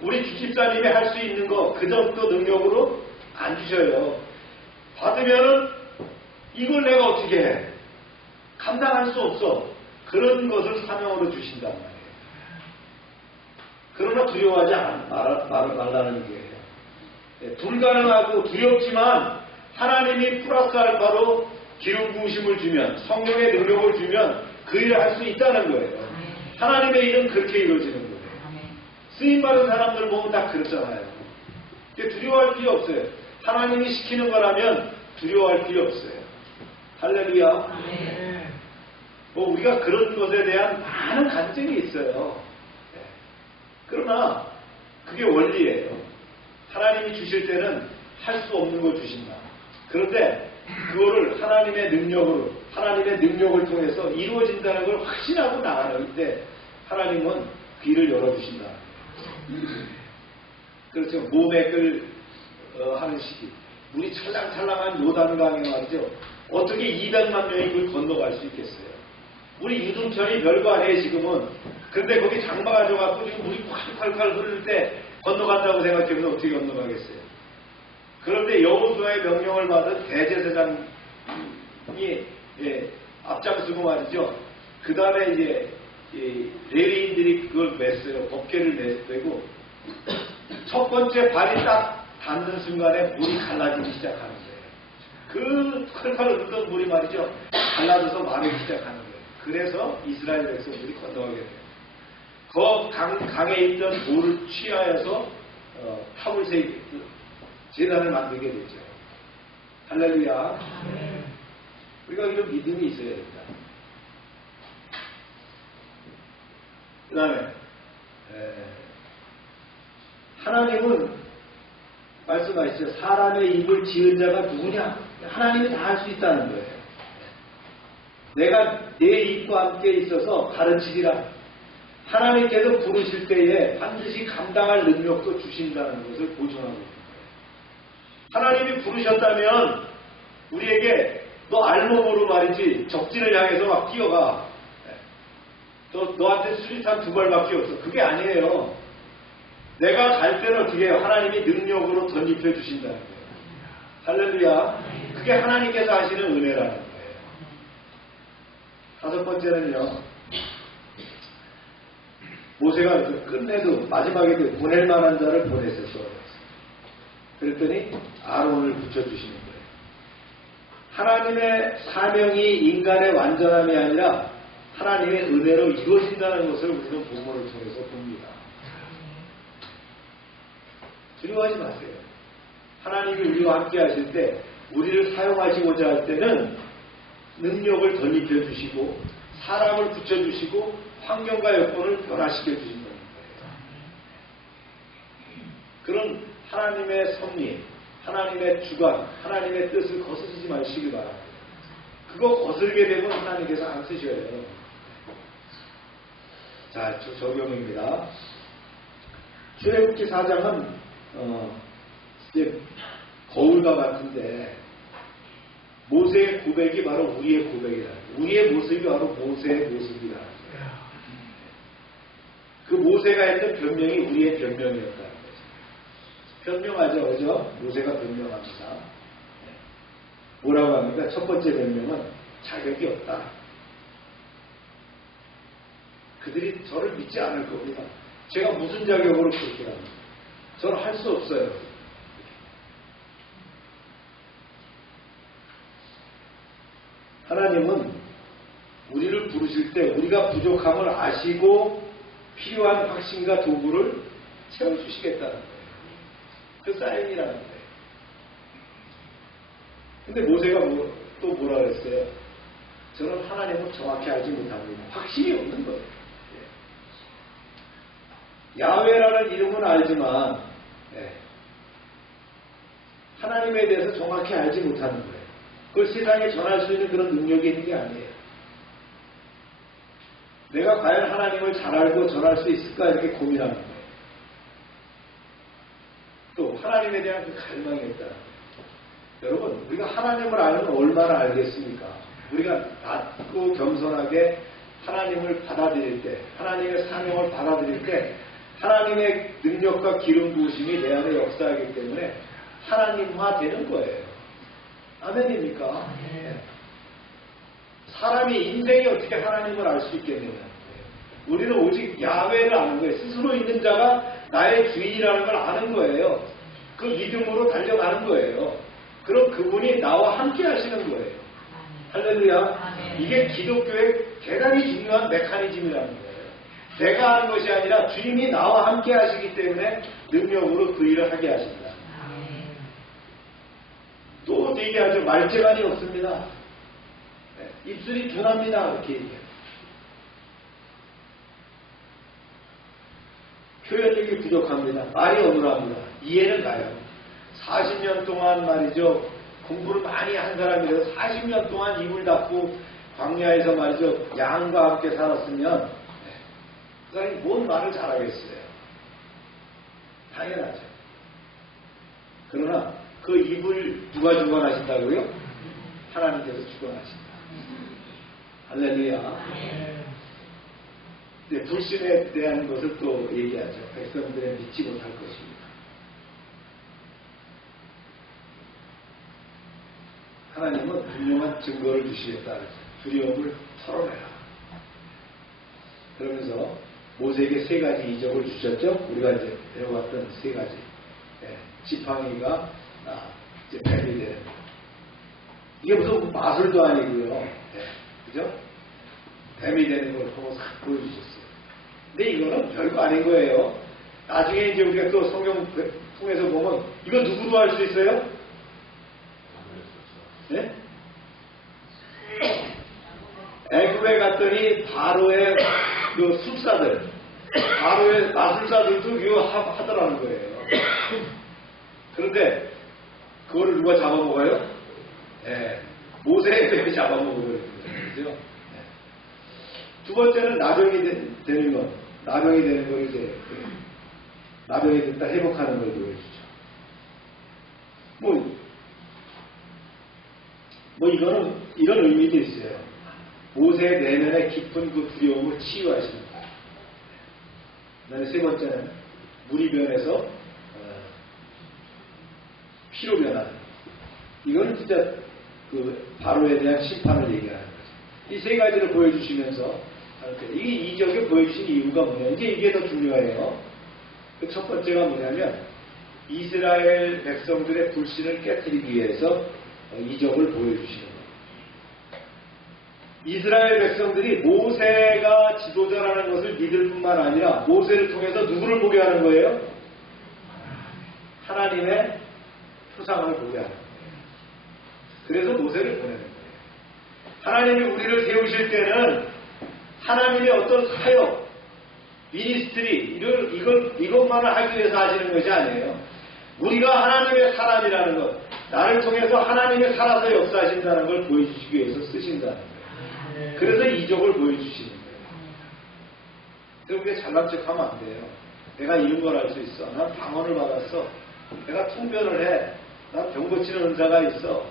우리 주집사님이 할 수 있는 거, 그 정도 능력으로 안 주셔요. 받으면은 이걸 내가 어떻게 해? 감당할 수 없어. 그런 것을 사명으로 주신단 말이에요. 그러나 두려워하지 말라는 거예요. 네, 불가능하고 두렵지만 하나님이 플러스 알파로 기름 부으심을 주면, 성령의 능력을 주면 그 일을 할 수 있다는 거예요. 하나님의 일은 그렇게 이루어지는 거예요. 쓰임받은 사람들 보면 다 그렇잖아요. 두려워할 필요 없어요. 하나님이 시키는 거라면 두려워할 필요 없어요. 할렐루야. 우리가 그런 것에 대한 많은 간증이 있어요. 그러나 그게 원리예요. 하나님이 주실 때는 할 수 없는 걸 주신다. 그런데 그거를 하나님의 능력을 통해서 이루어진다는 걸 확신하고 나가는 때 하나님은 귀를 열어주신다. 그렇죠. 모맥을 하는 시기. 우리 찰랑찰랑한 요단강에 말이죠. 어떻게 200만 명이 그걸 건너갈 수 있겠어요? 우리 유등천이 별거 아니에요, 지금은. 근데 거기 장마 가져갖고 지금 물이 콸콸콸 흐를 때 건너간다고 생각하면 어떻게 건너가겠어요? 그런데 여호수아의 명령을 받은 대제사장이 앞장서고 말이죠. 그 다음에 이제 레위인들이 그걸 맸어요. 법궤를 맸고 첫 번째 발이 딱 닿는 순간에 물이 갈라지기 시작하는 거예요. 그 콸콸 흐르던 물이 말이죠. 갈라져서 마르기 시작하는 거예요. 그래서 이스라엘 백성들이 건너가게 돼요. 그 강에 있던 돌을 취하여서 탑을 재단을 만들게 되죠. 할렐루야. 우리가 이런 믿음이 있어야 됩니다. 그 다음에 하나님은 말씀하시죠. 사람의 입을 지은 자가 누구냐? 하나님이 다 할 수 있다는 거예요. 내가 내 입과 함께 있어서 가르치리라. 하나님께서 부르실 때에 반드시 감당할 능력도 주신다는 것을 보증하고 있는 거예요. 하나님이 부르셨다면 우리에게 너 알몸으로 말이지 적진을 향해서 막 뛰어가. 너한테 수리탄 2발밖에 없어. 그게 아니에요. 내가 갈 때는 어떻게 해요? 하나님이 능력으로 덧입혀 주신다는 거예요. 할렐루야. 그게 하나님께서 하시는 은혜라는 거예요. 5번째는요. 모세가 끝내도 마지막에도 보낼 만한 자를 보냈었어. 그랬더니 아론을 붙여주시는 거예요. 하나님의 사명이 인간의 완전함이 아니라 하나님의 은혜로 이루어진다는 것을 우리는 본문을 통해서 봅니다. 두려워하지 마세요. 하나님이 우리와 함께 하실 때 우리를 사용하시고자 할 때는 능력을 덧입혀 주시고 사람을 붙여주시고 환경과 여건을 변화시켜 주신다는 거예요. 그런 하나님의 섭리, 하나님의 주관, 하나님의 뜻을 거스르지 마시기 바랍니다. 그거 거스르게 되면 하나님께서 안 쓰셔요. 자, 적용입니다. 출애굽기 4장은 이제 거울과 같은데 모세의 고백이 바로 우리의 고백이라. 우리의 모습이 바로 모세의 모습이라. 그 모세가 했던 변명이 우리의 변명이었다는 거죠. 변명하죠, 그죠? 모세가 변명합니다. 뭐라고 합니까? 첫 번째 변명은 자격이 없다. 그들이 저를 믿지 않을 겁니다. 제가 무슨 자격으로 그렇게 합니까? 저는 할 수 없어요. 하나님은 우리를 부르실 때 우리가 부족함을 아시고 필요한 확신과 도구를 채워주시겠다는 거예요. 그 사인이라는 거예요. 근데 모세가 또 뭐라 그랬어요? 저는 하나님을 정확히 알지 못합니다. 확신이 없는 거예요. 야훼라는 이름은 알지만 하나님에 대해서 정확히 알지 못하는 거예요. 그걸 세상에 전할 수 있는 그런 능력이 있는 게 아니에요. 내가 과연 하나님을 잘 알고 전할 수 있을까 이렇게 고민하는 거예요. 또 하나님에 대한 그 갈망이 있다는 거예요. 여러분, 우리가 하나님을 알면 얼마나 알겠습니까? 우리가 낮고 겸손하게 하나님을 받아들일 때, 하나님의 사명을 받아들일 때 하나님의 능력과 기름 부으심이 내 안에 역사하기 때문에 하나님화 되는 거예요. 아멘입니까? 사람이 인생이 어떻게 하나님을 알 수 있겠느냐. 우리는 오직 야훼를 아는 거예요. 스스로 있는 자가 나의 주인이라는 걸 아는 거예요. 그 믿음으로 달려가는 거예요. 그럼 그분이 나와 함께 하시는 거예요. 할렐루야. 이게 기독교의 대단히 중요한 메커니즘이라는 거예요. 내가 하는 것이 아니라 주님이 나와 함께 하시기 때문에 능력으로 그 일을 하게 하신다. 또 얘기하죠. 말재간이 없습니다. 입술이 둔합니다. 이렇게 얘기해요. 표현력이 부족합니다. 말이 어눌합니다. 이해는 가요. 40년 동안 말이죠. 공부를 많이 한 사람이라서 40년 동안 입을 닫고 광야에서 말이죠. 양과 함께 살았으면 그 사람이 뭔 말을 잘하겠어요. 당연하죠. 그러나 그 입을 누가 주관하신다고요? 하나님께서 주관하신다. 할렐루야. 네, 불신에 대한 것을 또 얘기하죠. 백성들의 믿지 못할 것입니다. 하나님은 분명한 증거를 주시겠다. 두려움을 털어내라. 그러면서 모세에게 3가지 이적을 주셨죠. 우리가 이제 배워왔던 3가지. 지팡이가 이제 뱀이 되는 거. 이게 무슨 마술도 아니고요. 그죠? 뱀이 되는 걸 보여주셨어요. 근데 이거는 별거 아닌 거예요. 나중에 이제 우리가 또 성경 통해서 보면 이거 누구도 할 수 있어요? 네? 애굽에 갔더니 바로의 그 술사들, 바로의 마술사들도 이거 하더라는 거예요. 그런데 그거를 누가 잡아먹어요? 모세의 뱀이 잡아먹어요. 그죠? 두 번째는 나병이 되는 것. 나병이 되는 걸 이제, 나병이 됐다 회복하는 걸 보여주죠. 이거는, 이런 의미도 있어요. 모세의 내면의 깊은 그 두려움을 치유하시는 거예요. 그 다음에 3번째는 물이 변해서, 피로 변하는. 이거는 진짜 그 바로에 대한 심판을 얘기하는 거죠. 이 3가지를 보여주시면서, 이게 이적을 보여주신 이유가 뭐냐. 이제 이게 더 중요해요. 그 첫 번째가 뭐냐면, 이스라엘 백성들의 불신을 깨뜨리기 위해서 이적을 보여주시는 거예요. 이스라엘 백성들이 모세가 지도자라는 것을 믿을 뿐만 아니라 모세를 통해서 누구를 보게 하는 거예요? 하나님의 표상을 보게 하는 거예요. 그래서 모세를 보내는 거예요. 하나님이 우리를 세우실 때는 하나님의 어떤 사역, 미니스트리, 이것만을 하기 위해서 하시는 것이 아니에요. 우리가 하나님의 사람이라는 것, 나를 통해서 하나님이 살아서 역사하신다는 걸 보여주시기 위해서 쓰신다는 거예요. 그래서 이적을 보여주시는 거예요. 그래서 우리가 잘난 척하면 안 돼요. 내가 이런 걸 할 수 있어. 난 방언을 받았어. 내가 통변을 해. 난 병 고치는 은사가 있어.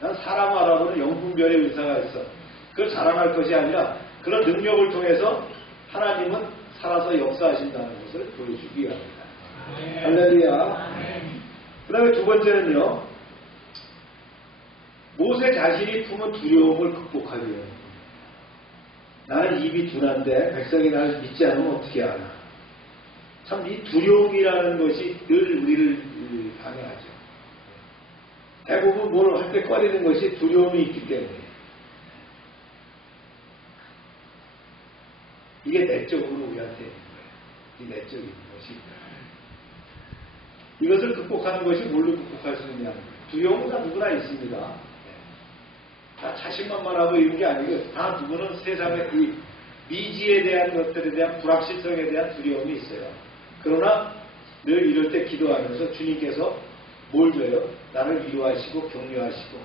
난 사람 알아보는 영분별의 은사가 있어. 그걸 자랑할 것이 아니라 그런 능력을 통해서 하나님은 살아서 역사하신다는 것을 보여주기 위함입니다. 할렐루야. 그 다음에 2번째는요. 모세 자신이 품은 두려움을 극복하기 위해 나는 입이 둔한데 백성이 나를 믿지 않으면 어떻게 하나. 참 이 두려움이라는 것이 늘 우리를 방해하죠. 대부분 뭘 할 때 꺼리는 것이 두려움이 있기 때문에. 이게 내적으로 우리한테 있는 거예요. 이 내적인 것이 있다. 이것을 극복하는 것이 뭘로 극복할 수 있냐. 두려움은 다 누구나 있습니다. 다 자신만만하고 이런 게 아니고 다 누구는 세상의 이 미지에 대한 것들에 대한 불확실성에 대한 두려움이 있어요. 그러나 늘 이럴 때 기도하면서 주님께서 뭘 줘요? 나를 위로하시고 격려하시고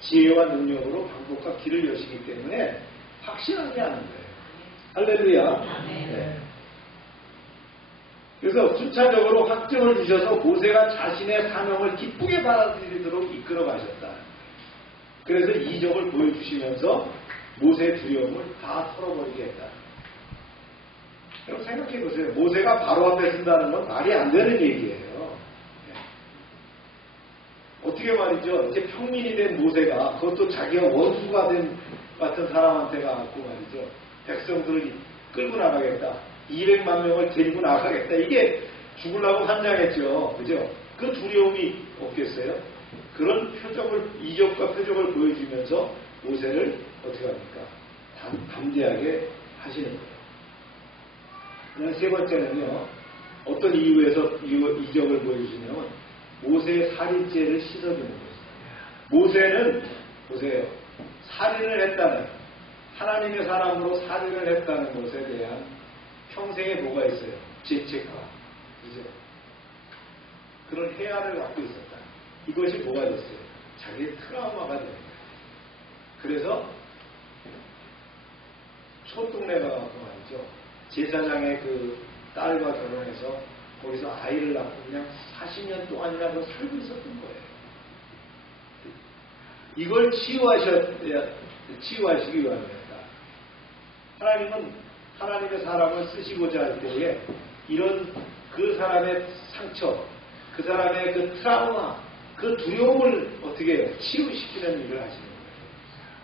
지혜와 능력으로 방법과 길을 여시기 때문에 확신하지 않는 거예요. 할렐루야. 네. 그래서 순차적으로 확증을 주셔서 모세가 자신의 사명을 기쁘게 받아들이도록 이끌어 가셨다. 그래서 이적을 보여주시면서 모세의 두려움을 다 털어버리게 했다. 여러분 생각해 보세요. 모세가 바로 앞에 쓴다는 건 말이 안 되는 얘기예요. 어떻게 말이죠? 이제 평민이 된 모세가 그것도 자기가 원수가 된 같은 사람한테 가고 말이죠. 백성들을 끌고 나가겠다. 200만 명을 데리고 나가겠다. 이게 죽으려고 환장했죠. 그죠? 그 두려움이 없겠어요? 그런 표적을, 이적과 표적을 보여주면서 모세를 어떻게 합니까? 담대하게 하시는 거예요. 그다음 세 번째는요, 어떤 이유에서 이적을 보여주시냐면, 모세의 살인죄를 씻어주는 거예요. 모세는, 보세요. 살인을 했다는, 하나님의 사람으로 살인을 했다는 것에 대한 평생에 뭐가 있어요? 죄책감. 그죠? 그런 해안을 갖고 있었다. 이것이 뭐가 됐어요? 자기의 트라우마가 되는 거예요. 그래서 촌동네 가서 말이죠. 제사장의 그 딸과 결혼해서 거기서 아이를 낳고 그냥 40년 동안이나 그 살고 있었던 거예요. 이걸 치유하시기 위함이었다. 하나님은 하나님의 사람을 쓰시고자 할 때에 이런 그 사람의 상처, 그 사람의 그 트라우마, 그 두려움을 어떻게 해요? 치유시키는 일을 하시는 거예요.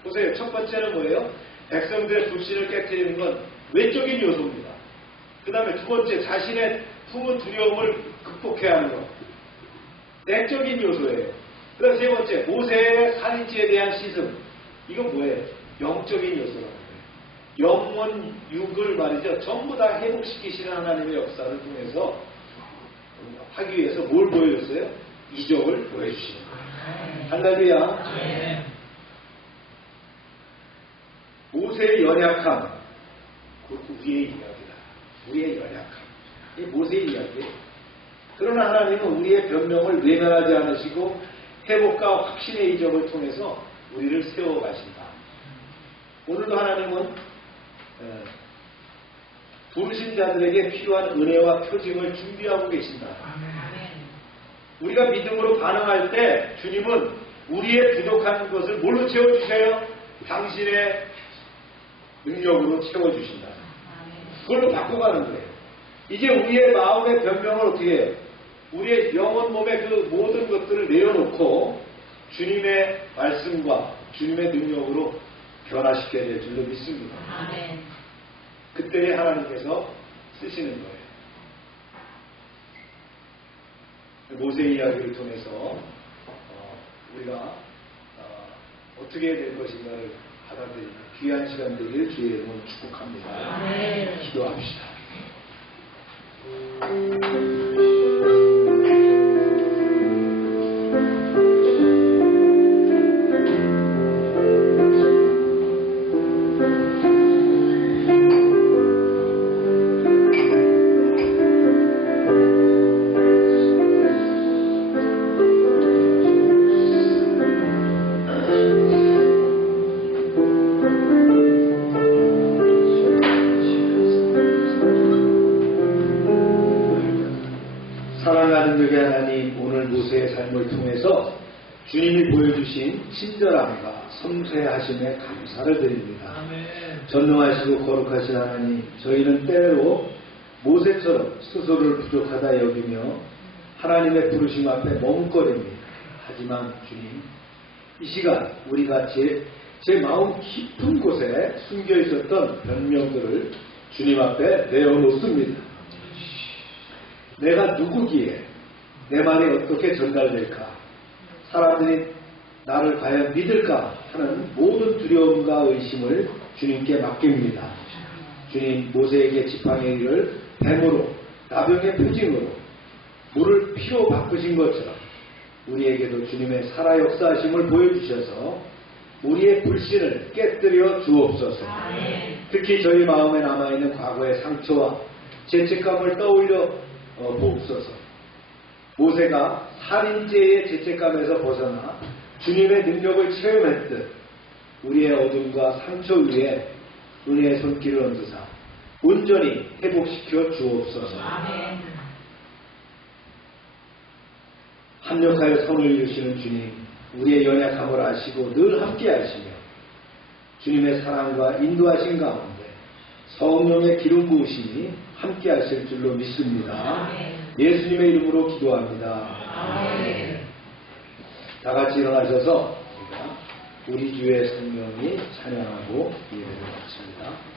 보세요. 첫 번째는 뭐예요? 백성들의 불신을 깨뜨리는 건 외적인 요소입니다. 그 다음에 두 번째, 자신의 품은 두려움을 극복해야 하는 것. 내적인 요소예요. 그 다음에 세 번째, 모세의 살인죄에 대한 씻음. 이건 뭐예요? 영적인 요소라는 거예요. 영혼, 육을 말이죠. 전부 다 회복시키시는 하나님의 역사를 통해서 하기 위해서 뭘 보여줬어요? 이적을 보여주시는 거예요. 할렐루야. 모세의 연약함, 우리의 이야기다. 우리의 연약함. 이게 모세의 이야기예요. 그러나 하나님은 우리의 변명을 외면하지 않으시고 회복과 확신의 이적을 통해서 우리를 세워가신다. 오늘도 하나님은 부르신 자들에게 필요한 은혜와 표징을 준비하고 계신다. 우리가 믿음으로 반응할 때 주님은 우리의 부족한 것을 뭘로 채워주세요? 당신의 능력으로 채워주신다. 그걸로 바꿔가는 거예요. 이제 우리의 마음의 변명을 어떻게 해요? 우리의 영혼 몸의 그 모든 것들을 내려놓고 주님의 말씀과 주님의 능력으로 변화시켜야 될 줄로 믿습니다. 그때 하나님께서 쓰시는 거예요. 모세의 이야기를 통해서 우리가 어떻게 될 것인가를 받아들이는 귀한 시간 되기를 주의 이름으로 축복합니다. 기도합시다. 주님이 보여주신 친절함과 섬세하심에 감사를 드립니다. 전능하시고 거룩하신 하나님, 저희는 때로 모세처럼 스스로를 부족하다 여기며 하나님의 부르심 앞에 머뭇거립니다. 하지만 주님, 이 시간 우리가 제 마음 깊은 곳에 숨겨 있었던 변명들을 주님 앞에 내어놓습니다. 내가 누구기에 내 말이 어떻게 전달될까? 사람들이 나를 과연 믿을까 하는 모든 두려움과 의심을 주님께 맡깁니다. 주님, 모세에게 지팡이의 일을 뱀으로, 나병의 표징으로 물을 피로 바꾸신 것처럼 우리에게도 주님의 살아 역사하심을 보여주셔서 우리의 불신을 깨뜨려 주옵소서. 특히 저희 마음에 남아있는 과거의 상처와 죄책감을 떠올려 보옵소서. 모세가 살인죄의 죄책감에서 벗어나 주님의 능력을 체험했듯 우리의 어둠과 상처 위에 은혜의 손길을 얹으사 온전히 회복시켜 주옵소서. 합력하여 선을 이루시는 주님, 우리의 연약함을 아시고 늘 함께 하시며 주님의 사랑과 인도하신 가운데 성령의 기름 부으심이 함께 하실 줄로 믿습니다. 예수님의 이름으로 기도합니다. 다 같이 일어나셔서 우리 주의 성령이 찬양하고 예배를 마칩니다.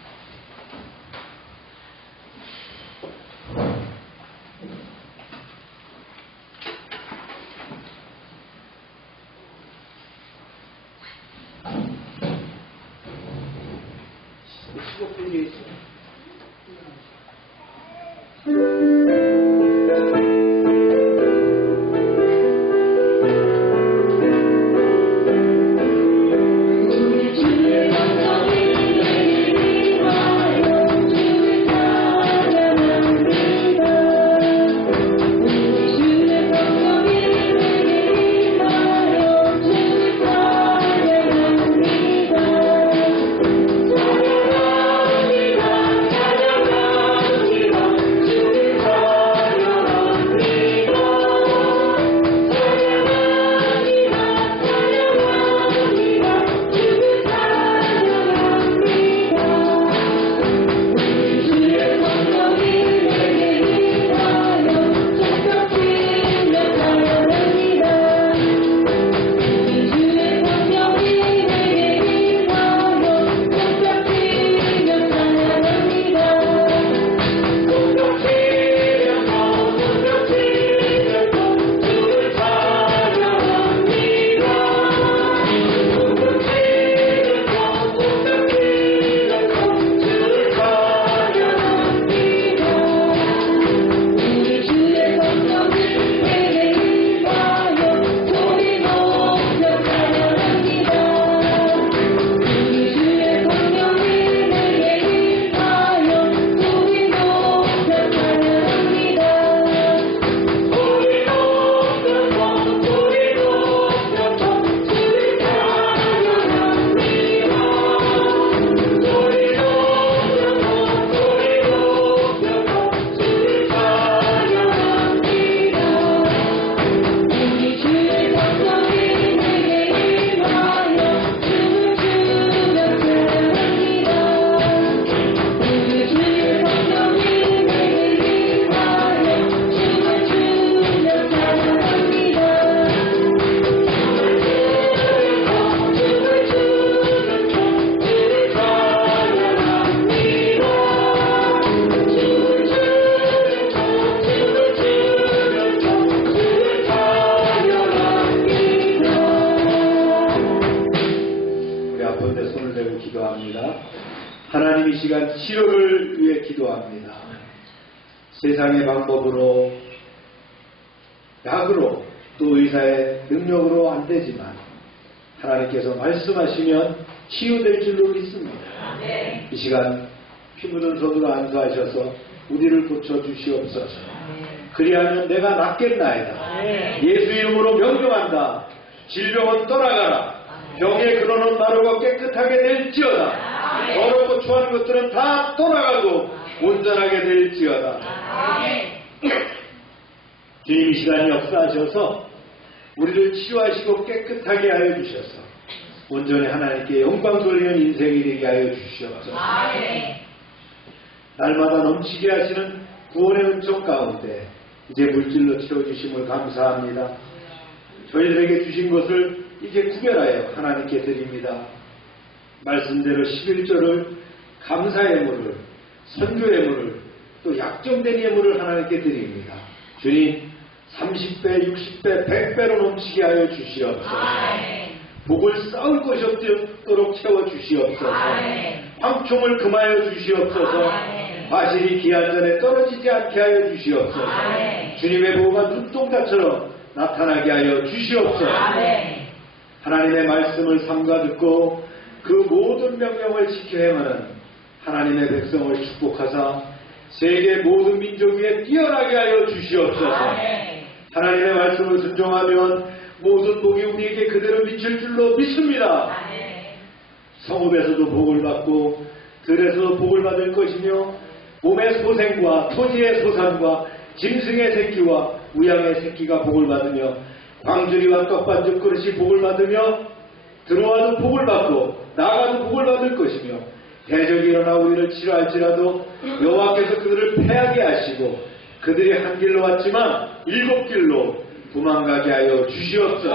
하나님 이 시간 치료를 위해 기도합니다. 세상의 방법으로, 약으로, 또 의사의 능력으로 안 되지만 하나님께서 말씀하시면 치유될 줄로 믿습니다. 이 시간 피 묻은 손으로 안수하셔서 우리를 고쳐주시옵소서. 그리하면 내가 낫겠나이다. 예수 이름으로 명령한다. 질병은 떠나가라. 병의 근원은 마르고 깨끗하게 될지어다. 더럽고 추한 것들은 다 떠나가고 온전하게 될지어다. 주님 이 시간 역사하셔서 우리를 치유하시고 깨끗하게 하여 주셔서 온전히 하나님께 영광 돌리는 인생이 되게 하여 주시옵소서. 날마다 넘치게 하시는 구원의 은총 가운데 이제 물질로 채워주심을 감사합니다. 저희들에게 주신 것을 이제 구별하여 하나님께 드립니다. 말씀대로 11조를 감사의 예물을, 선교의 예물을, 또 약정된 예물을 하나님께 드립니다. 주님 30배, 60배, 100배로 넘치게 하여 주시옵소서. 복을 쌓을 것이 없도록 채워주시옵소서. 황총을 금하여 주시옵소서. 과실이 기한 전에 떨어지지 않게 하여 주시옵소서. 주님의 보호가 눈동자처럼 나타나게 하여 주시옵소서. 하나님의 말씀을 삼가 듣고 그 모든 명령을 지켜 행하는 하나님의 백성을 축복하사 세계 모든 민족 위에 뛰어나게 하여 주시옵소서. 하나님의 말씀을 순종하면 모든 복이 우리에게 그대로 미칠 줄로 믿습니다. 성읍에서도 복을 받고 들에서도 복을 받을 것이며 몸의 소생과 토지의 소산과 짐승의 새끼와 우양의 새끼가 복을 받으며 광주리와 떡반죽 그릇이 복을 받으며 들어와도 복을 받고 나가도 복을 받을 것이며 대적이 일어나 우리를 치료할지라도 여호와께서 그들을 패하게 하시고 그들이 한 길로 왔지만 7길로 도망가게 하여 주시옵소서.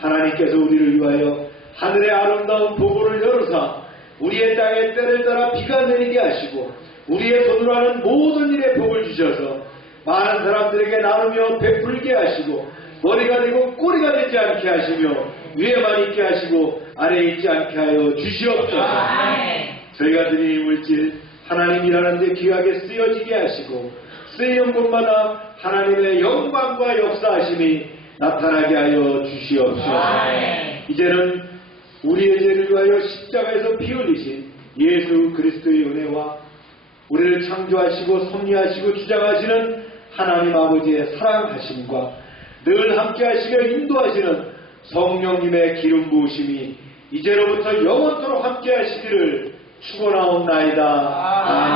하나님께서 우리를 위하여 하늘의 아름다운 보고를 열어사 우리의 땅에 때를 따라 비가 내리게 하시고 우리의 손으로 하는 모든 일에 복을 주셔서 많은 사람들에게 나누며 베풀게 하시고 머리가 되고 꼬리가 되지 않게 하시며 위에만 있게 하시고 아래에 있지 않게 하여 주시옵소서. 저희가 드린 물질 하나님이라는 데 귀하게 쓰여지게 하시고 쓰이는 곳마다 하나님의 영광과 역사하심이 나타나게 하여 주시옵소서. 이제는 우리의 죄를 위하여 십자가에서 피 흘리신 예수 그리스도의 은혜와 우리를 창조하시고 섭리하시고 주장하시는 하나님 아버지의 사랑하심과 늘 함께 하시며 인도하시는 성령님의 기름 부으심이 이제로부터 영원토록 함께 하시기를 축원하옵나이다. 아멘.